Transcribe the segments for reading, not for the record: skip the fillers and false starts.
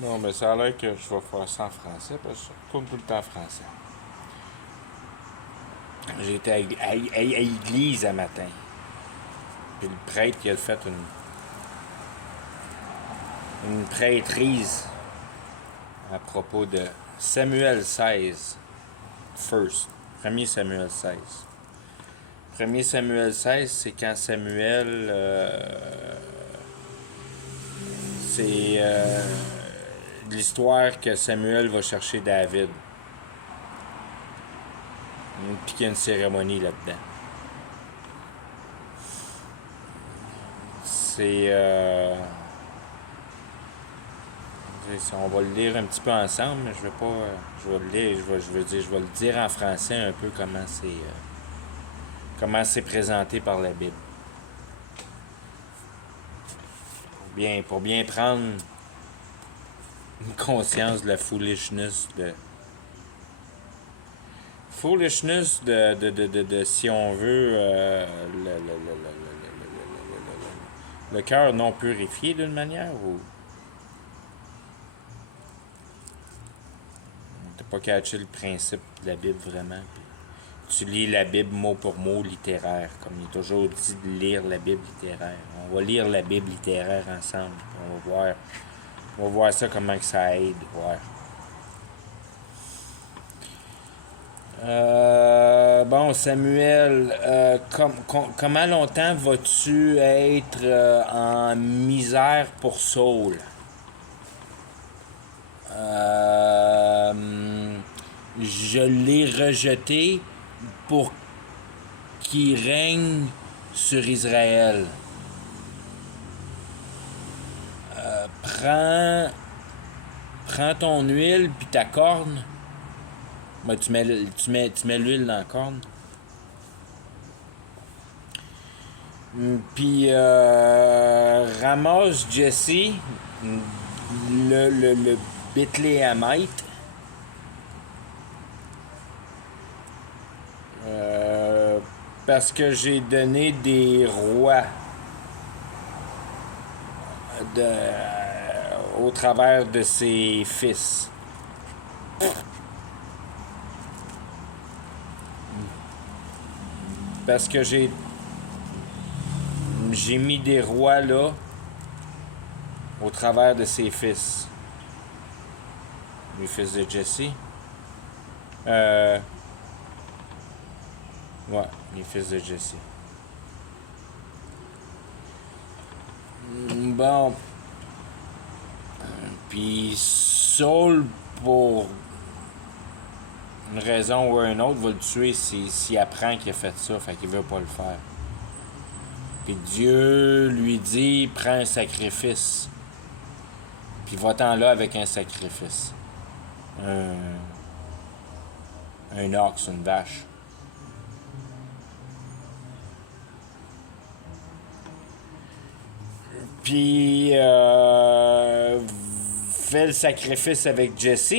Non, mais ça a l'air que je vais faire ça en français parce que je tourne tout le temps en français. J'étais à l'église un matin. Puis le prêtre il a fait une prêtrise à propos de Samuel 16. First. Premier Samuel 16. Premier Samuel 16, c'est quand Samuel. C'est l'histoire que Samuel va chercher David. Puis qu'il y a une cérémonie là-dedans. C'est. On va le lire un petit peu ensemble, mais je vais pas. Je vais le lire, je vais le dire en français un peu comment c'est présenté par la Bible. Pour bien prendre une conscience de la foolishness de si on veut, le cœur non purifié d'une manière, ou t'as pas catché le principe de la Bible vraiment. Puis tu lis la Bible mot pour mot littéraire, comme il est toujours dit de lire la Bible littéraire. On va lire la Bible littéraire ensemble. On va voir ça comment que ça aide. Ouais. Bon, Samuel, comment longtemps vas-tu être en misère pour Saul? Je l'ai rejeté pour qu'il règne sur Israël. Prends ton huile puis ta corne. Ben, tu mets l'huile dans la corne. Puis ramasse Jesse, le Bethléemite. Parce que j'ai donné des rois au travers de ses fils. Parce que j'ai mis des rois là au travers de ses fils. Les fils de Jesse. Ouais, les fils de Jesse. Bon. Puis Saul, pour une raison ou une autre, va le tuer s'il apprend qu'il a fait ça. Fait qu'il veut pas le faire. Puis Dieu lui dit, prends un sacrifice. Puis va-t'en là avec un sacrifice. Un ox, une vache. Puis fais le sacrifice avec Jesse.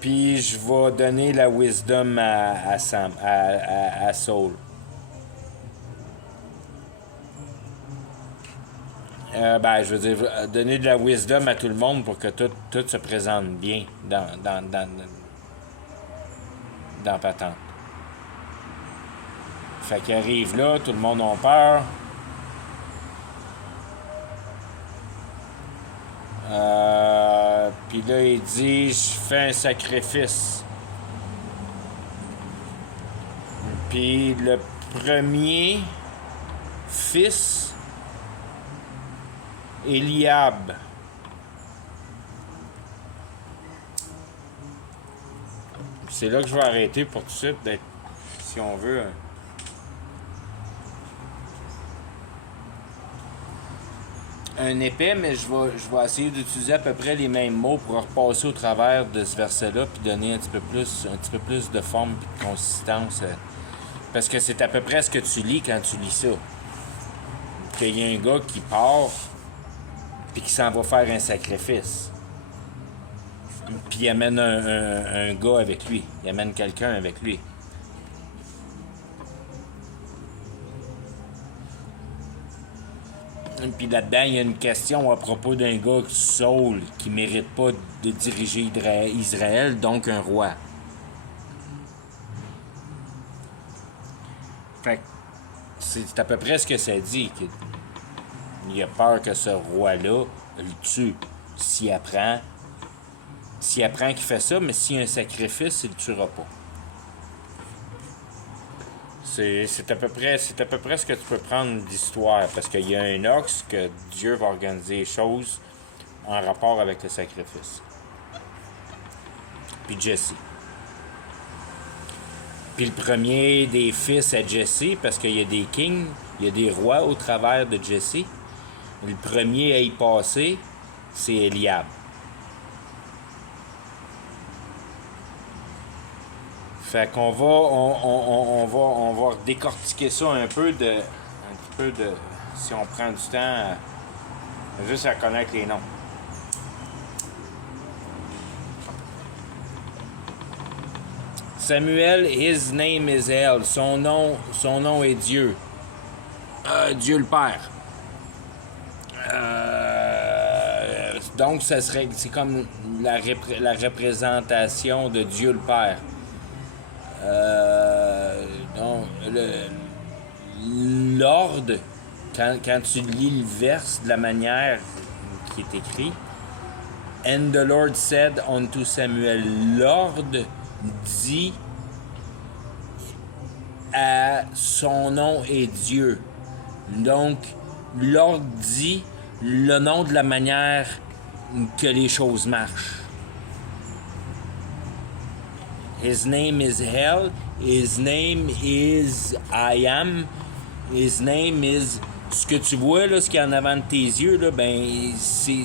Puis je vais donner la wisdom à Saul. Ben, je veux dire, donner de la wisdom à tout le monde pour que tout se présente bien dans Patente. Fait qu'il arrive là, tout le monde a peur. Puis là, il dit, je fais un sacrifice. Puis le premier fils, Eliab. C'est là que je vais arrêter pour tout de suite d'être, si on veut, un épais, mais je vais essayer d'utiliser à peu près les mêmes mots pour repasser au travers de ce verset-là puis donner un petit peu plus de forme et de consistance. Parce que c'est à peu près ce que tu lis quand tu lis ça. Qu'il y a un gars qui part puis qui s'en va faire un sacrifice. Puis il amène un gars avec lui. Il amène quelqu'un avec lui. Puis là-dedans, il y a une question à propos d'un gars, Saul, qui mérite pas de diriger Israël, donc un roi. Fait que c'est à peu près ce que ça dit. Il a peur que ce roi-là le tue. S'il apprend qu'il fait ça, mais s'il y a un sacrifice, il le tuera pas. C'est à peu près ce que tu peux prendre d'histoire, parce qu'il y a un ox que Dieu va organiser les choses en rapport avec le sacrifice. Puis Jesse. Puis le premier des fils à Jesse, parce qu'il y a des kings, il y a des rois au travers de Jesse. Le premier à y passer, c'est Eliab. Fait qu'on va, on va décortiquer ça un petit peu de, si on prend du temps, juste à connaître les noms. Samuel, his name is El. Son nom est Dieu. Dieu le Père. Donc, c'est comme la représentation de Dieu le Père. Donc, l'ordre, quand tu lis le verse de la manière qui est écrit, And the Lord said unto Samuel, l'ordre dit à son nom est Dieu. Donc, l'ordre dit le nom de la manière que les choses marchent. His name is Hell. His name is I am. His name is... Ce que tu vois, là, ce qu'il y a en avant de tes yeux, là, ben, c'est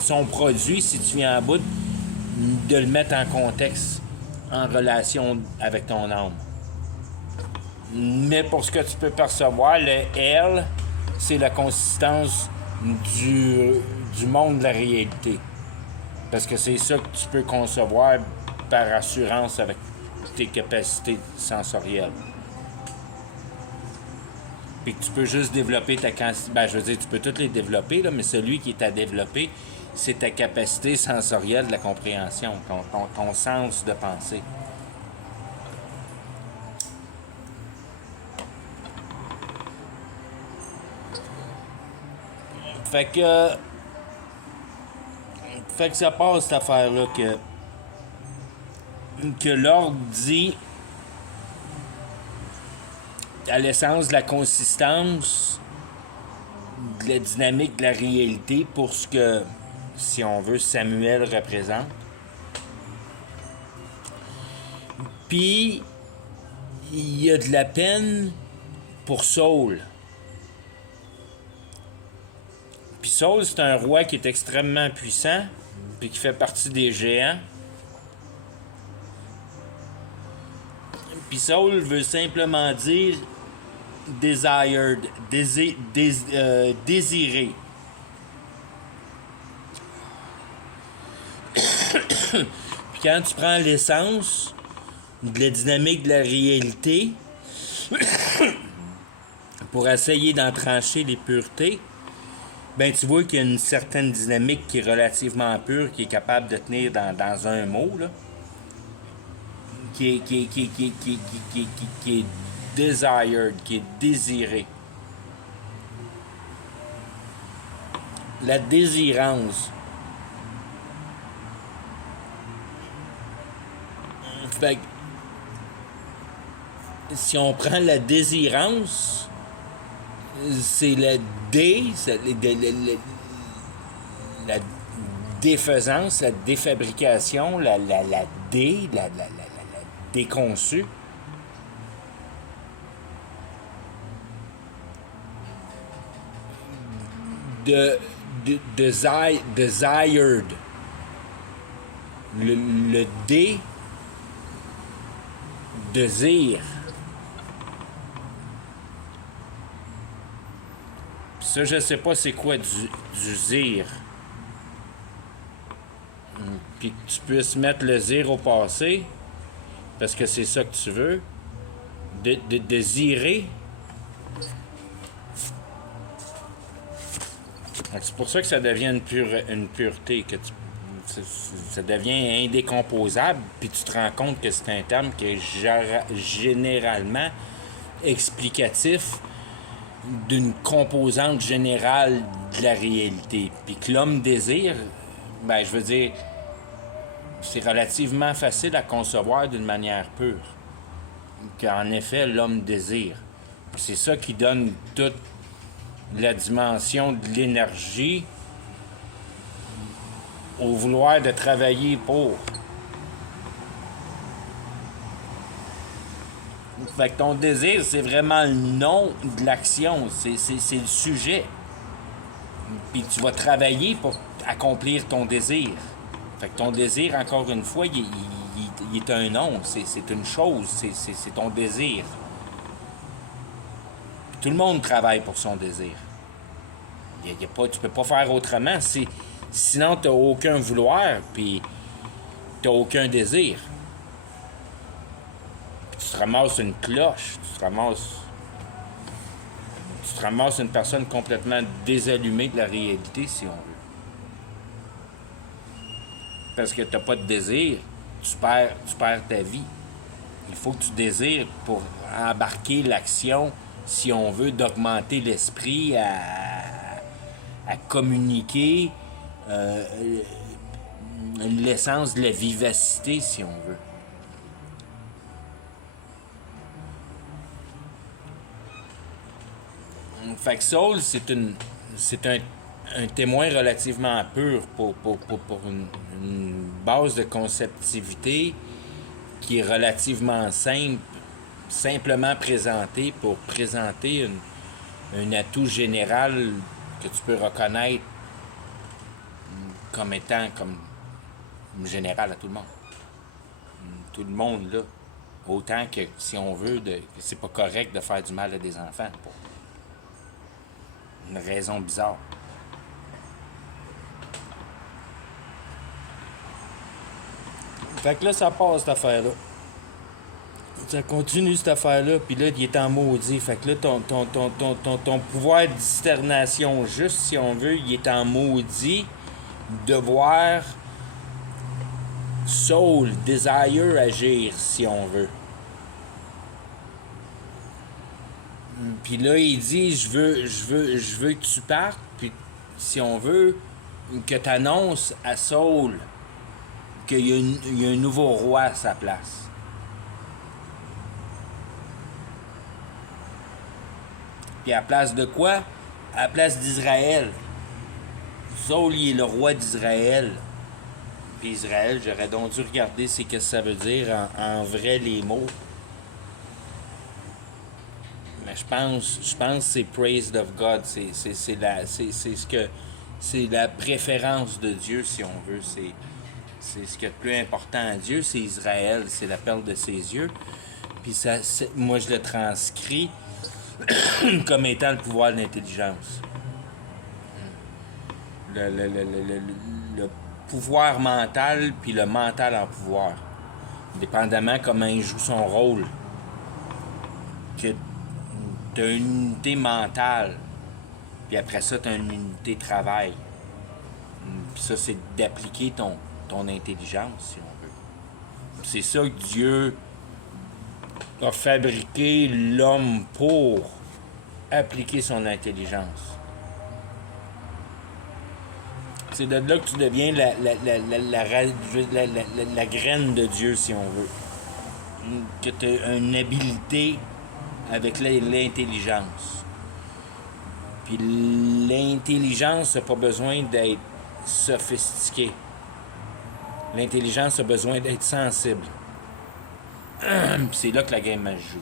son produit, si tu viens à bout, de le mettre en contexte, en relation avec ton âme. Mais pour ce que tu peux percevoir, le L, c'est la consistance du monde de la réalité. Parce que c'est ça que tu peux concevoir par assurance avec tes capacités sensorielles. Puis que tu peux juste développer ta capacité. Ben, je veux dire, tu peux toutes les développer, là, mais celui qui est à développer, c'est ta capacité sensorielle de la compréhension, ton sens de pensée. Fait que ça passe cette affaire-là que l'ordre dit à l'essence de la consistance, de la dynamique de la réalité pour ce que, si on veut, Samuel représente. Puis, il y a de la peine pour Saul. Puis Saul, c'est un roi qui est extrêmement puissant, puis qui fait partie des géants. Puis Saul veut simplement dire desired, désiré. Puis quand tu prends l'essence de la dynamique de la réalité pour essayer d'en trancher les puretés, ben tu vois qu'il y a une certaine dynamique qui est relativement pure, qui est capable de tenir dans un mot, là. Qui est desired, qui est désiré. La désirance. Fait que, si on prend la désirance, c'est la défaisance, la défabrication, la déconçue. Desired. Le désir. Ça, je sais pas c'est quoi du zir. Puis que tu puisses mettre le zir au passé, parce que c'est ça que tu veux. Désirer. Donc, c'est pour ça que ça devient une pureté, que ça devient indécomposable, puis tu te rends compte que c'est un terme qui est généralement explicatif d'une composante générale de la réalité. Puis que l'homme désire, ben je veux dire, c'est relativement facile à concevoir d'une manière pure. Qu'en effet, l'homme désire. C'est ça qui donne toute la dimension de l'énergie au vouloir de travailler pour. Fait que ton désir, c'est vraiment le nom de l'action, c'est le sujet. Puis tu vas travailler pour accomplir ton désir. Fait que ton désir, encore une fois, il est un nom, c'est une chose, c'est ton désir. Puis tout le monde travaille pour son désir. Tu peux pas faire autrement. Sinon, tu n'as aucun vouloir, puis tu n'as aucun désir. Puis tu te ramasses une cloche, tu te ramasses une personne complètement désallumée de la réalité, si on veut. Parce que tu n'as pas de désir, tu perds ta vie. Il faut que tu désires pour embarquer l'action, si on veut, d'augmenter l'esprit, à communiquer l'essence de la vivacité, si on veut. Fait que Soul, c'est un témoin relativement pur pour une base de conceptivité qui est relativement simple, simplement présentée pour présenter un atout général que tu peux reconnaître comme étant comme général à tout le monde. Tout le monde, là. Autant que, si on veut, que c'est pas correct de faire du mal à des enfants. Pour une raison bizarre. Fait que là, ça passe, cette affaire-là. Ça continue, cette affaire-là, puis là, il est en maudit. Fait que là, ton pouvoir de discernation juste, si on veut, il est en maudit de voir Soul, Desire agir, si on veut. Puis là, il dit, je veux que tu partes, puis si on veut, que tu annonces à Soul qu'il y a un nouveau roi à sa place. Puis à la place de quoi? À la place d'Israël. Saul, il est le roi d'Israël. Puis Israël, j'aurais donc dû regarder ce que ça veut dire en vrai les mots. Mais je pense que c'est praised of God. C'est la préférence de Dieu, si on veut. C'est ce qui est le plus important à Dieu, c'est Israël. C'est la perle de ses yeux. Puis ça, moi, je le transcris comme étant le pouvoir de l'intelligence. Le pouvoir mental, puis le mental en pouvoir. Dépendamment comment il joue son rôle. Que tu as une unité mentale, puis après ça, tu as une unité de travail. Puis ça, c'est d'appliquer ton intelligence, si on veut. C'est ça que Dieu a fabriqué l'homme pour appliquer son intelligence. C'est de là que tu deviens la graine de Dieu, si on veut. Que tu as une habileté avec l'intelligence. Puis l'intelligence n'a pas besoin d'être sophistiquée. L'intelligence a besoin d'être sensible. Puis c'est là que la game joue.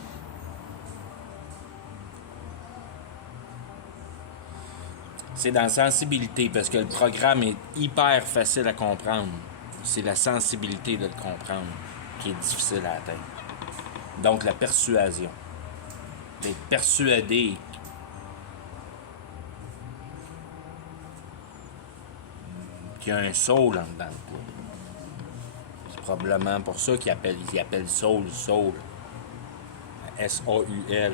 C'est dans la sensibilité, parce que le programme est hyper facile à comprendre. C'est la sensibilité de le comprendre qui est difficile à atteindre. Donc la persuasion. D'être persuadé qu'il y a un soul en dedans de toi. C'est probablement pour ça qu'ils appellent soul. S-A-U-L.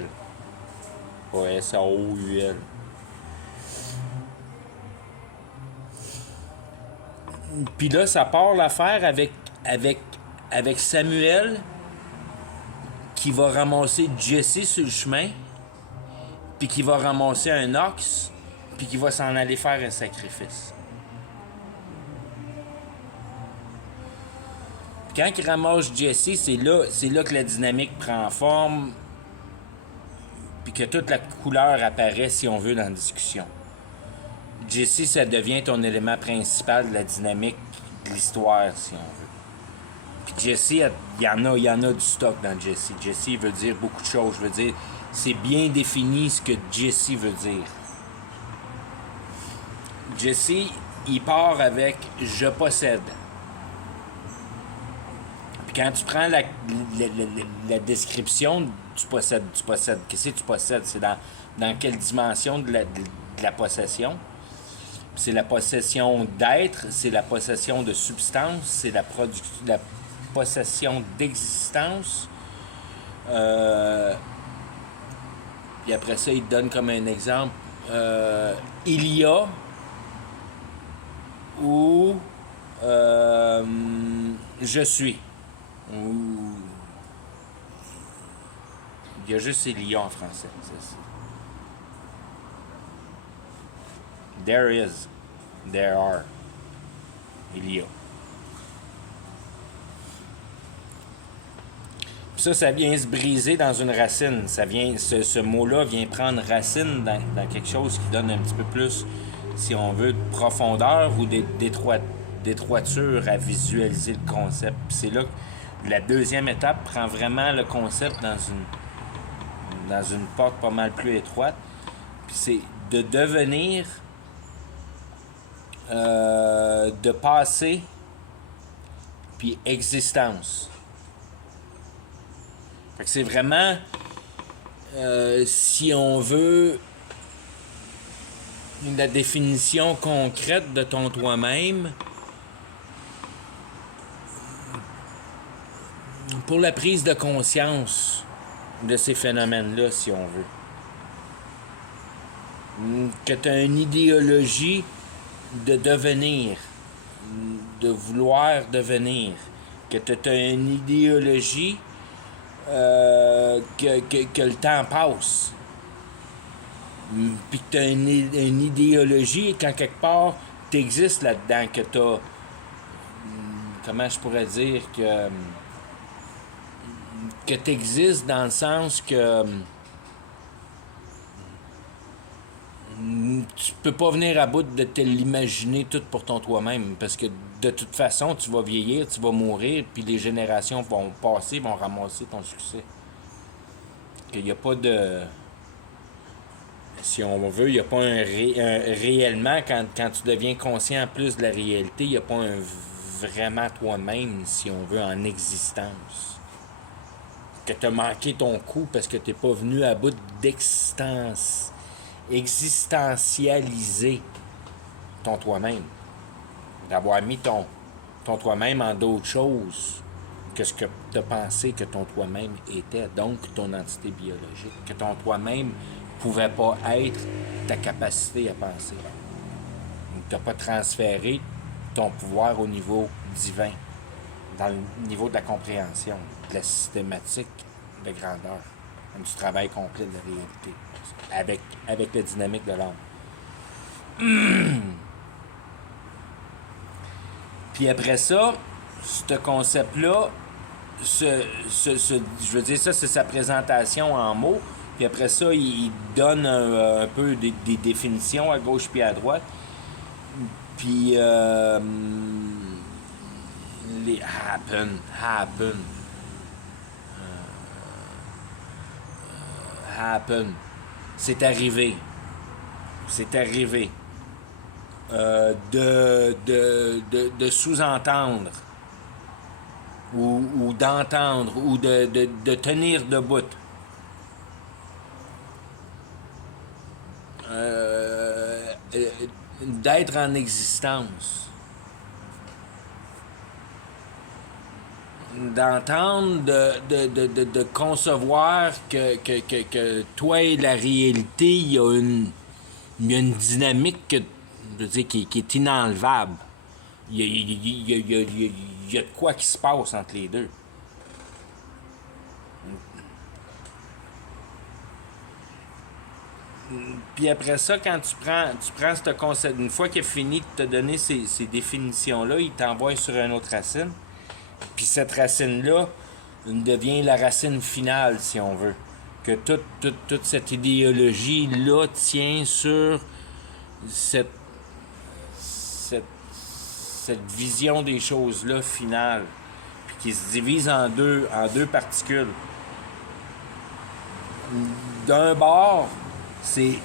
Pas S-A-O-U-L. Puis là, ça part l'affaire avec Samuel qui va ramasser Jesse sur le chemin, puis qui va ramasser un ox, puis qui va s'en aller faire un sacrifice. Puis quand il ramasse Jesse, c'est là que la dynamique prend forme, puis que toute la couleur apparaît, si on veut, dans la discussion. Jesse, ça devient ton élément principal de la dynamique de l'histoire, si on veut. Puis Jesse, il y en a du stock dans Jesse. Jesse veut dire beaucoup de choses. Je veux dire, c'est bien défini ce que Jesse veut dire. Jesse, il part avec « je possède ». Puis quand tu prends la description du possède, qu'est-ce que tu possèdes? C'est dans quelle dimension de la possession? C'est la possession d'être, c'est la possession de substance, c'est la possession d'existence. Puis après ça, il te donne comme un exemple. Il y a ou je suis. Ou il y a juste il y a en français. There is. There are. Il y a. Ça vient se briser dans une racine. Ce mot-là vient prendre racine dans quelque chose qui donne un petit peu plus, si on veut, de profondeur ou d'étroiture à visualiser le concept. Puis c'est là que la deuxième étape prend vraiment le concept dans une porte pas mal plus étroite. Puis c'est de devenir, de passé, puis existence. Fait que c'est vraiment, si on veut, la définition concrète de ton toi-même pour la prise de conscience de ces phénomènes-là, si on veut. Que tu as une idéologie de devenir, de vouloir devenir. Que tu as une idéologie que le temps passe. Puis que tu as une idéologie quand quelque part tu existes là-dedans, que tu as. Comment je pourrais dire que tu existes dans le sens que tu peux pas venir à bout de te l'imaginer tout pour ton toi-même, parce que de toute façon, tu vas vieillir, tu vas mourir, puis les générations vont passer, vont ramasser ton succès. Qu'il n'y a pas de... Si on veut, il n'y a pas réellement, quand tu deviens conscient plus de la réalité, il n'y a pas un vraiment toi-même, si on veut, en existence. Que tu as manqué ton coup parce que tu n'es pas venu à bout existentialiser ton toi-même. D'avoir mis ton toi-même en d'autres choses que ce que tu as pensé que ton toi-même était, donc ton entité biologique. Que ton toi-même pouvait pas être ta capacité à penser. Tu n'as pas transféré ton pouvoir au niveau divin, dans le niveau de la compréhension, de la systématique de grandeur, du travail complet de la réalité, avec la dynamique de l'âme. Puis après ça, ce concept-là, je veux dire, ça, c'est sa présentation en mots. Puis après ça, il donne un peu des définitions à gauche puis à droite. Puis les happen. C'est arrivé. De sous-entendre ou d'entendre ou de tenir debout. D'être en existence. D'entendre, de concevoir que toi et la réalité, il y a une dynamique je veux dire, qui est inenlevable. il y a de quoi qui se passe entre les deux. Puis après ça, quand tu prends ce concept, une fois qu'il a fini de te donner ces définitions-là, il t'envoie sur une autre racine. Puis cette racine-là devient la racine finale, si on veut. Que toute cette idéologie-là tient sur cette vision des choses-là finale. Puis qui se divise en deux particules. D'un bord, c'est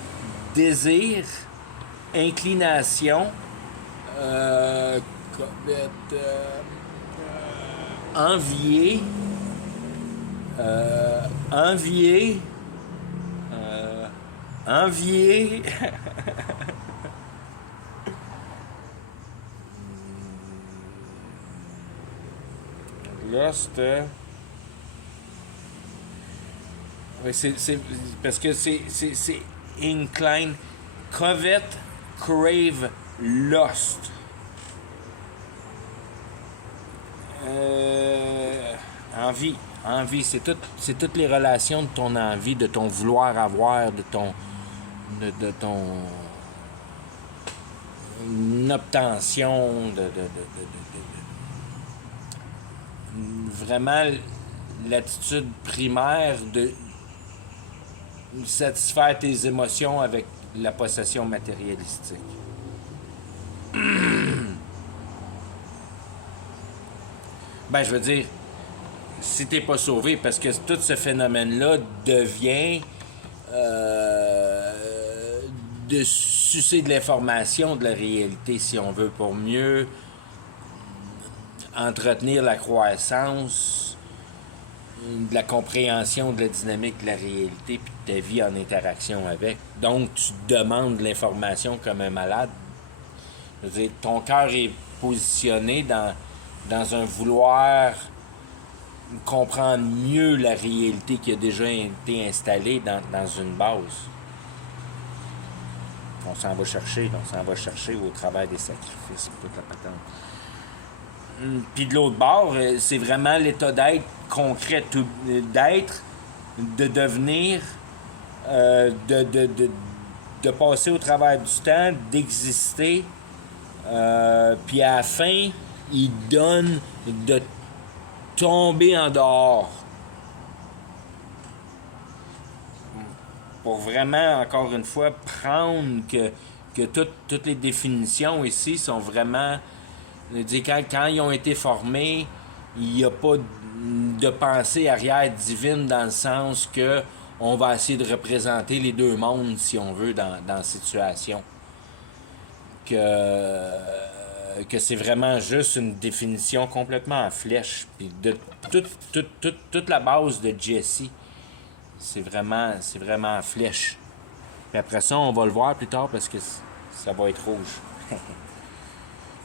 désir, inclination, envier, envier, envier. Là, c'était... C'est parce que c'est incline, covet, crave, lust. Envie, c'est toutes les relations de ton envie, de ton vouloir avoir, de ton une obtention, vraiment l'attitude primaire de satisfaire tes émotions avec la possession matérialistique. Ben, je veux dire, si t'es pas sauvé, parce que tout ce phénomène-là devient de sucer de l'information de la réalité, si on veut, pour mieux entretenir la croissance, de la compréhension de la dynamique de la réalité, puis de ta vie en interaction avec. Donc, tu demandes de l'information comme un malade. Je veux dire, ton cœur est positionné dans un vouloir comprendre mieux la réalité qui a déjà été installée dans une base. On s'en va chercher au travers des sacrifices, toute la patente. Puis de l'autre bord, c'est vraiment l'état d'être concret, d'être, de devenir, de passer au travers du temps, d'exister. Puis à la fin, il donne de tomber en dehors. Pour vraiment, encore une fois, prendre que toutes les définitions ici sont vraiment... Quand ils ont été formés, il n'y a pas de pensée arrière divine dans le sens que on va essayer de représenter les deux mondes, si on veut, dans la situation. Que c'est vraiment juste une définition complètement en flèche. Puis de toute la base de Jesse, c'est vraiment en flèche. Puis après ça, on va le voir plus tard parce que ça va être rouge.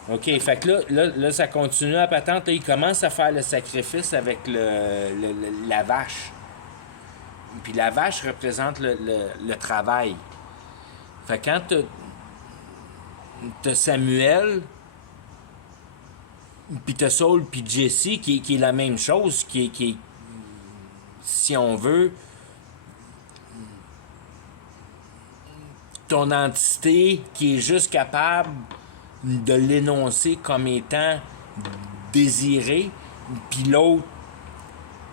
OK, fait que là, ça continue à patente. Là, il commence à faire le sacrifice avec la vache. Puis la vache représente le travail. Fait que quand t'as Samuel, puis t'as Saul, puis Jesse, qui est la même chose, qui est, si on veut, ton entité qui est juste capable de l'énoncer comme étant désiré, puis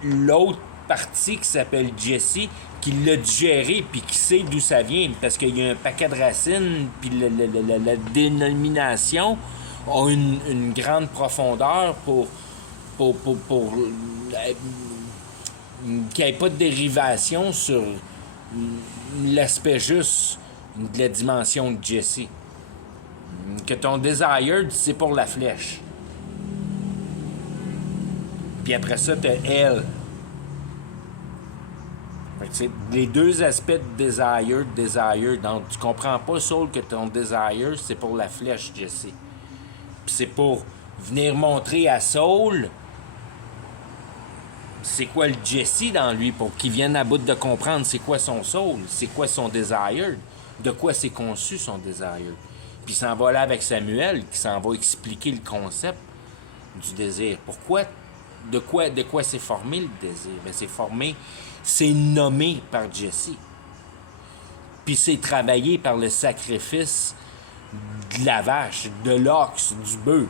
l'autre partie qui s'appelle Jesse, qui l'a digéré, puis qui sait d'où ça vient, parce qu'il y a un paquet de racines, puis la dénomination a une grande profondeur pour qu'il n'y ait pas de dérivation sur l'aspect juste de la dimension de Jesse. Que ton desired, c'est pour la flèche. Puis après ça, t'as elle. Fait que c'est les deux aspects de desire. Donc, tu comprends pas, Saul, que ton desire, c'est pour la flèche, Jesse. Puis c'est pour venir montrer à Saul c'est quoi le Jesse dans lui, pour qu'il vienne à bout de comprendre c'est quoi son soul, c'est quoi son desire, de quoi c'est conçu son desire. Puis il s'en va là avec Samuel, qui s'en va expliquer le concept du désir. Pourquoi, de quoi c'est formé le désir? Bien, c'est formé, c'est nommé par Jesse. Puis c'est travaillé par le sacrifice de la vache, de l'ox, du bœuf.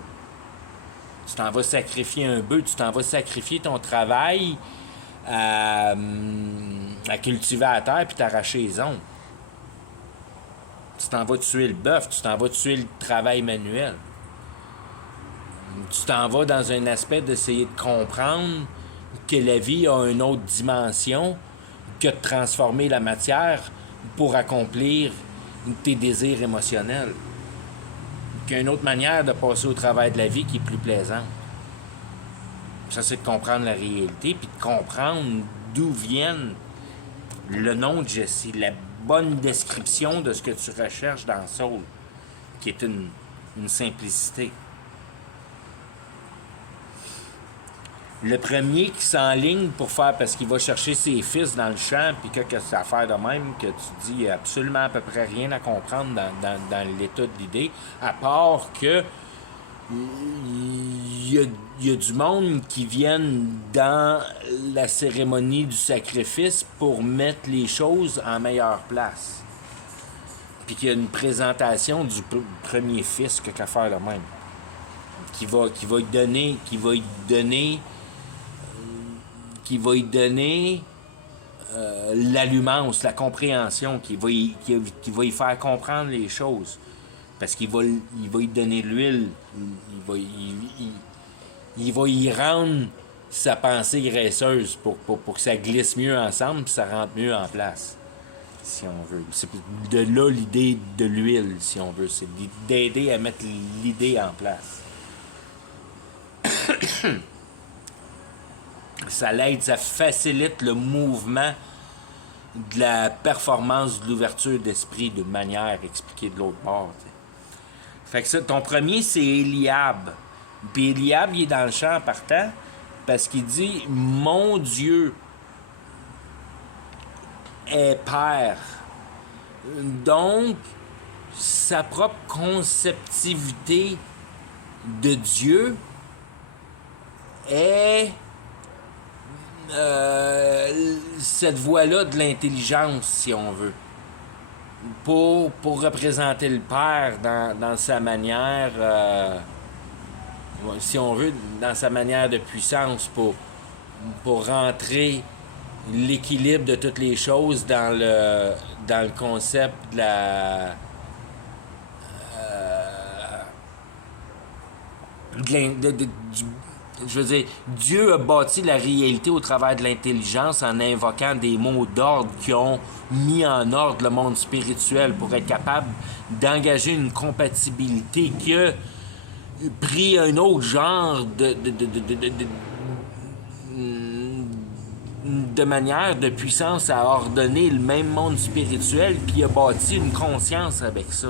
Tu t'en vas sacrifier un bœuf, tu t'en vas sacrifier ton travail à cultiver la terre puis t'arracher les ongles. Tu t'en vas tuer le bœuf, tu t'en vas tuer le travail manuel. Tu t'en vas dans un aspect d'essayer de comprendre que la vie a une autre dimension que de transformer la matière pour accomplir tes désirs émotionnels. Qu'il y a une autre manière de passer au travail de la vie qui est plus plaisante. Ça, c'est de comprendre la réalité, puis de comprendre d'où viennent le nom de Jesse, la bonne description de ce que tu recherches dans Soul, qui est une simplicité. Le premier qui s'enligne pour faire, parce qu'il va chercher ses fils dans le champ, puis que c'est affaire de même, que tu dis absolument à peu près rien à comprendre dans l'état de l'idée, à part que il y a du monde qui viennent dans la cérémonie du sacrifice pour mettre les choses en meilleure place. Puis qu'il y a une présentation du premier fils, quelque affaire de même, qui va y donner l'allumance, la compréhension, qui va y faire comprendre les choses. Parce qu'il va y donner l'huile, il va y rendre sa pensée graisseuse pour que ça glisse mieux ensemble et ça rentre mieux en place, si on veut. C'est de là l'idée de l'huile, si on veut. C'est d'aider à mettre l'idée en place. Ça l'aide, ça facilite le mouvement de la performance de l'ouverture d'esprit d'une manière expliquée de l'autre bord. T'sais. Fait que ça, ton premier, c'est Eliab. Puis Eliab, il est dans le champ en partant parce qu'il dit « Mon Dieu est Père. » Donc, sa propre conceptivité de Dieu est cette voie-là de l'intelligence, si on veut. Pour représenter le Père dans sa manière, si on veut, dans sa manière de puissance, pour rentrer l'équilibre de toutes les choses dans le concept de la... je veux dire, Dieu a bâti la réalité au travers de l'intelligence en invoquant des mots d'ordre qui ont mis en ordre le monde spirituel pour être capable d'engager une compatibilité qui a pris un autre genre de manière de puissance à ordonner le même monde spirituel, puis a bâti une conscience avec ça.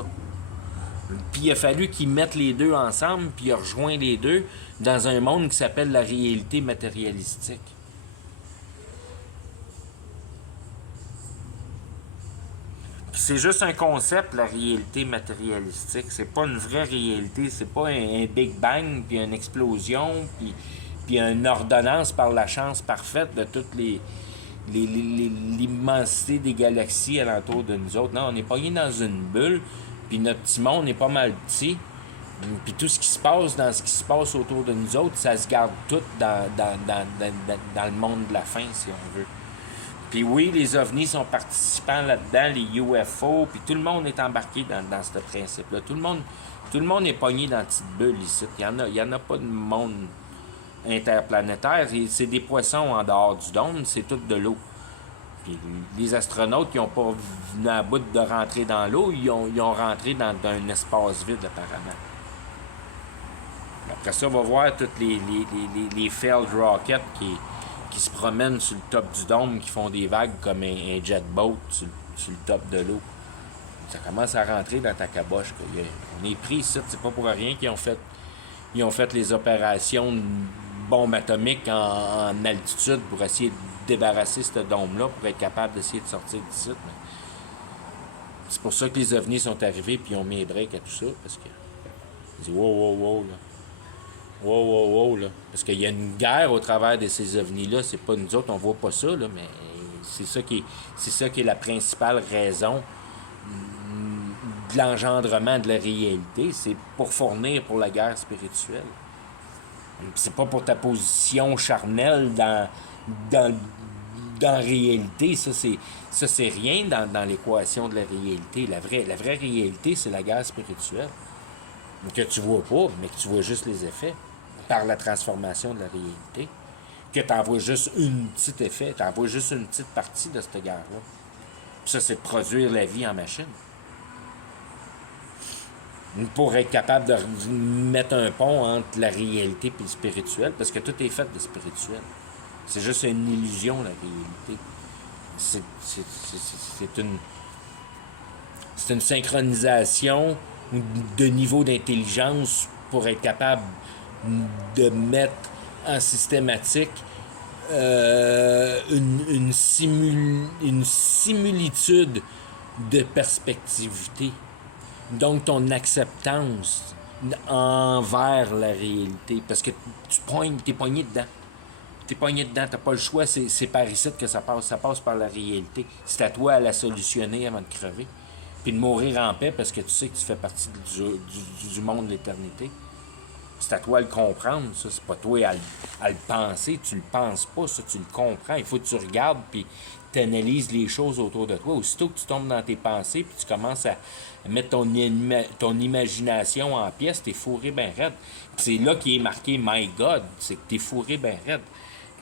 Puis il a fallu qu'ils mettent les deux ensemble, puis il a rejoint les deux dans un monde qui s'appelle la réalité matérialistique. Puis c'est juste un concept, la réalité matérialistique. C'est pas une vraie réalité, c'est pas un Big Bang, puis une explosion, puis une ordonnance par la chance parfaite de toute l'immensité des galaxies alentour de nous autres. Non, on est pogné dans une bulle. Puis notre petit monde est pas mal petit. Puis tout ce qui se passe dans ce qui se passe autour de nous autres, ça se garde tout dans le monde de la fin, si on veut. Puis oui, les ovnis sont participants là-dedans, les UFO, puis tout le monde est embarqué dans ce principe-là. Tout le monde est pogné dans la petite bulle ici. Il y en a pas de monde interplanétaire. C'est des poissons en dehors du dôme, c'est tout de l'eau. Puis les astronautes qui n'ont pas venu à bout de rentrer dans l'eau, ils ont rentré dans un espace vide, apparemment. Après ça, on va voir tous les failed rockets qui se promènent sur le top du dôme, qui font des vagues comme un jet boat sur le top de l'eau. Ça commence à rentrer dans ta caboche. Quoi. On est pris ici, c'est pas pour rien qu'ils ont fait les opérations de bombes atomiques en altitude pour essayer de débarrasser ce dôme-là, pour être capable d'essayer de sortir d'ici. C'est pour ça que les ovnis sont arrivés puis ils ont mis les breaks à tout ça, parce que ils disent wow, wow, wow, là. Wow, wow, wow, là. Parce qu'il y a une guerre au travers de ces ovnis-là. C'est pas nous autres, on voit pas ça, là, mais c'est ça qui est la principale raison de l'engendrement de la réalité. C'est pour fournir pour la guerre spirituelle. C'est pas pour ta position charnelle dans la réalité. Ça, c'est rien dans l'équation de la réalité. La vraie réalité, c'est la guerre spirituelle. Que tu vois pas, mais que tu vois juste les effets par la transformation de la réalité. Que tu en vois juste un petit effet, tu en vois juste une petite partie de cette guerre-là. Puis ça, c'est de produire la vie en machine. Pour être capable de mettre un pont entre la réalité et le spirituel, parce que tout est fait de spirituel. C'est juste une illusion, la réalité. C'est une synchronisation de niveau d'intelligence pour être capable de mettre en systématique une similitude de perspectivité. Donc, ton acceptance envers la réalité. Parce que t'es pogné dedans. T'es pogné dedans, t'as pas le choix. C'est par ici que ça passe. Ça passe par la réalité. C'est à toi à la solutionner avant de crever. Puis de mourir en paix parce que tu sais que tu fais partie du monde de l'éternité. C'est à toi à le comprendre, ça. C'est pas toi à le penser. Tu le penses pas, ça. Tu le comprends. Il faut que tu regardes puis tu analyses les choses autour de toi. Aussitôt que tu tombes dans tes pensées puis tu commences à mettre ton imagination en pièces, t'es fourré ben raide. C'est là qui est marqué « My God », c'est que t'es fourré ben raide.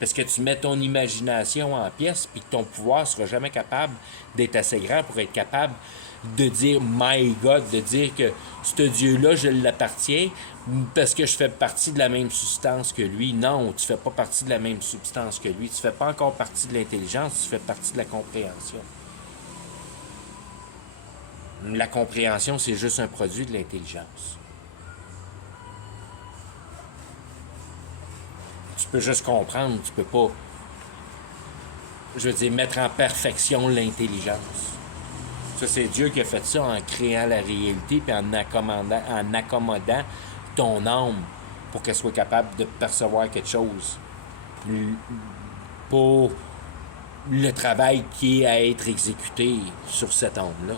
Parce que tu mets ton imagination en pièces puis que ton pouvoir sera jamais capable d'être assez grand pour être capable de dire My God, de dire que ce Dieu-là, je l'appartiens parce que je fais partie de la même substance que lui. Non, tu fais pas partie de la même substance que lui. Tu fais pas encore partie de l'intelligence, tu fais partie de la compréhension. La compréhension, c'est juste un produit de l'intelligence. Tu peux juste comprendre, tu peux pas, je veux dire, mettre en perfection l'intelligence. Ça, c'est Dieu qui a fait ça en créant la réalité puis en accommodant ton âme pour qu'elle soit capable de percevoir quelque chose. Pour le travail qui est à être exécuté sur cette âme-là.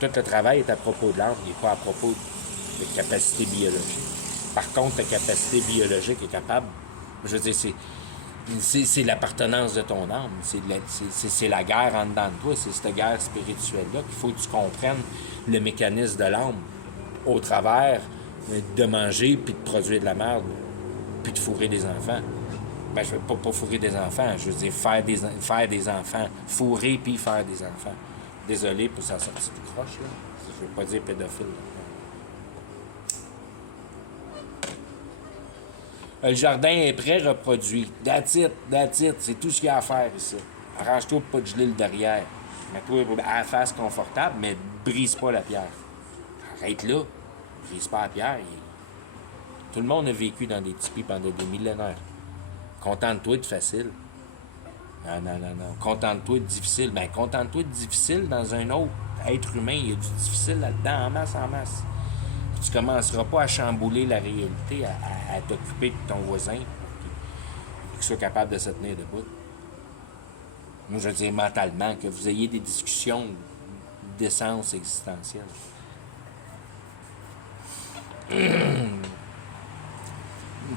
Tout le travail est à propos de l'âme, il n'est pas à propos de capacité biologique. Par contre, ta capacité biologique est capable, je veux dire, c'est l'appartenance de ton âme. C'est la guerre en dedans de toi. C'est cette guerre spirituelle-là qu'il faut que tu comprennes le mécanisme de l'âme au travers de manger puis de produire de la merde puis de fourrer des enfants. Ben, je veux pas fourrer des enfants. Je veux dire faire des enfants. Fourrer puis faire des enfants. Désolé pour sa sortie du croche, là. Je veux pas dire pédophile. Le jardin est prêt, reproduit. That's it. C'est tout ce qu'il y a à faire ici. Arrange-toi pour pas de geler le derrière. Mets-toi à la face confortable, mais brise pas la pierre. Arrête là. Brise pas la pierre. Tout le monde a vécu dans des tipis pendant des millénaires. Contente-toi de facile. Non. Contente-toi de difficile. Ben, contente-toi de difficile dans un autre être humain. Il y a du difficile là-dedans, en masse. Tu commenceras pas à chambouler la réalité, à t'occuper de ton voisin pour qu'il soit capable de se tenir debout. Moi, je veux dire mentalement, que vous ayez des discussions d'essence existentielle.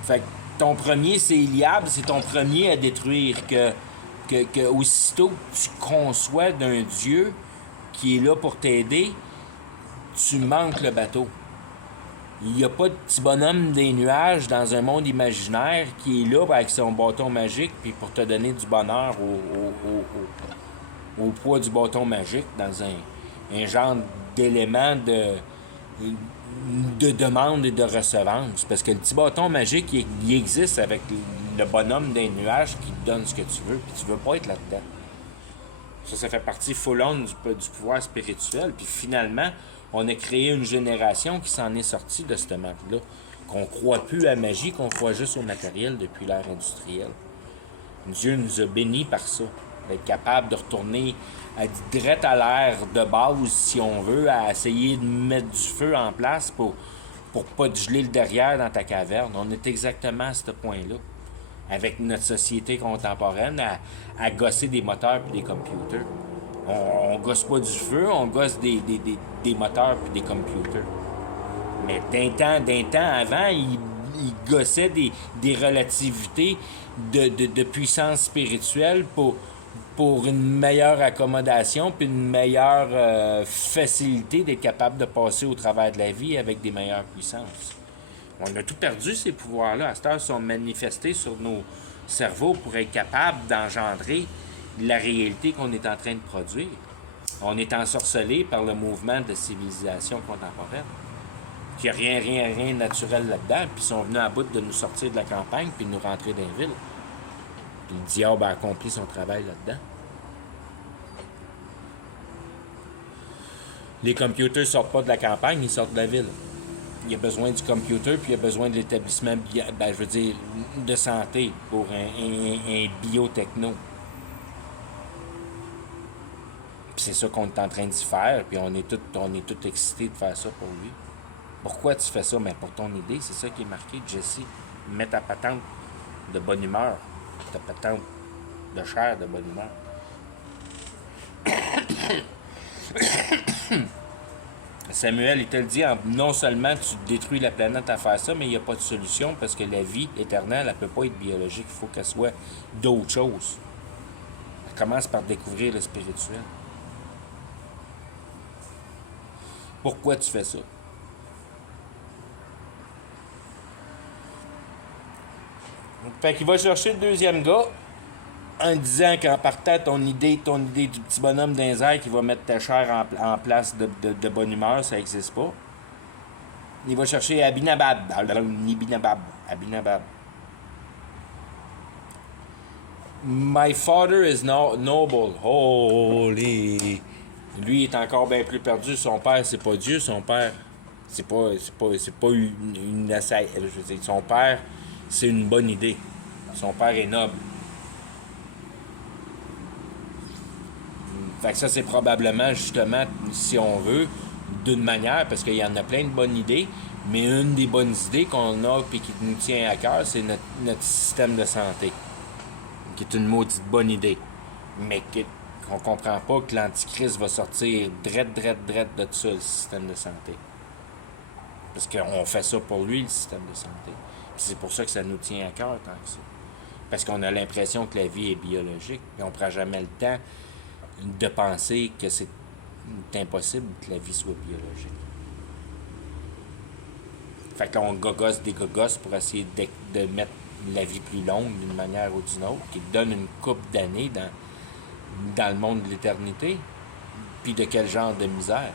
Fait que ton premier, c'est Eliab, c'est ton premier à détruire. Que aussitôt que tu conçois d'un Dieu qui est là pour t'aider, tu manques le bateau. Il n'y a pas de petit bonhomme des nuages dans un monde imaginaire qui est là avec son bâton magique puis pour te donner du bonheur au poids du bâton magique dans un genre d'élément de demande et de recevance. Parce que le petit bâton magique, il existe avec le bonhomme des nuages qui te donne ce que tu veux puis tu veux pas être là-dedans. Ça fait partie full-on du pouvoir spirituel. Puis finalement, on a créé une génération qui s'en est sortie de cette marque-là. Qu'on croit plus à la magie, qu'on croit juste au matériel depuis l'ère industrielle. Dieu nous a bénis par ça. D'être capable de retourner direct à l'air de base, si on veut, à essayer de mettre du feu en place pour pas te geler le derrière dans ta caverne. On est exactement à ce point-là, avec notre société contemporaine, à gosser des moteurs et des computers. On gosse pas du feu, on gosse des moteurs et des computers. Mais d'un temps avant, il gossait des relativités de puissance spirituelle pour une meilleure accommodation puis une meilleure facilité d'être capable de passer au travers de la vie avec des meilleures puissances. On a tout perdu, ces pouvoirs-là. À cette heure, sont manifestés sur nos cerveaux pour être capables d'engendrer la réalité qu'on est en train de produire. On est ensorcelé par le mouvement de civilisation contemporaine. Il n'y a rien de naturel là-dedans, puis ils sont venus à bout de nous sortir de la campagne puis de nous rentrer dans les villes. Puis le diable a accompli son travail là-dedans. Les computers ne sortent pas de la campagne, ils sortent de la ville. Il y a besoin du computer, puis il y a besoin de l'établissement, de santé pour un biotechno. Puis c'est ça qu'on est en train d'y faire, puis on est tout excités de faire ça pour lui. Pourquoi tu fais ça? Mais pour ton idée, c'est ça qui est marqué, Jesse. Mets ta patente de bonne humeur, ta patente de chair de bonne humeur. Samuel, il te le dit, non seulement tu détruis la planète à faire ça, mais il n'y a pas de solution parce que la vie éternelle, elle ne peut pas être biologique. Il faut qu'elle soit d'autre chose. Elle commence par découvrir le spirituel. Pourquoi tu fais ça? Fait qu'il va chercher le deuxième gars en disant qu'en partant, ton idée du petit bonhomme dans les airs qui va mettre ta chair en place de bonne humeur, ça n'existe pas. Il va chercher Abinabab. My father is noble. Holy. Lui est encore bien plus perdu. Son père, c'est pas Dieu. Son père, c'est pas une je veux dire, son père, c'est une bonne idée. Son père est noble. Fait que ça, c'est probablement, justement, si on veut, d'une manière, parce qu'il y en a plein de bonnes idées, mais une des bonnes idées qu'on a et qui nous tient à cœur, c'est notre système de santé, qui est une maudite bonne idée. Mais qu'on comprend pas que l'Antichrist va sortir drette de tout ça, le système de santé. Parce qu'on fait ça pour lui, le système de santé. Puis c'est pour ça que ça nous tient à cœur tant que ça. Parce qu'on a l'impression que la vie est biologique, et on prend jamais le temps de penser que c'est impossible que la vie soit biologique. Fait que là, on gogosse des gogosses pour essayer de mettre la vie plus longue d'une manière ou d'une autre, qui donne une couple d'années dans le monde de l'éternité. Puis de quel genre de misère?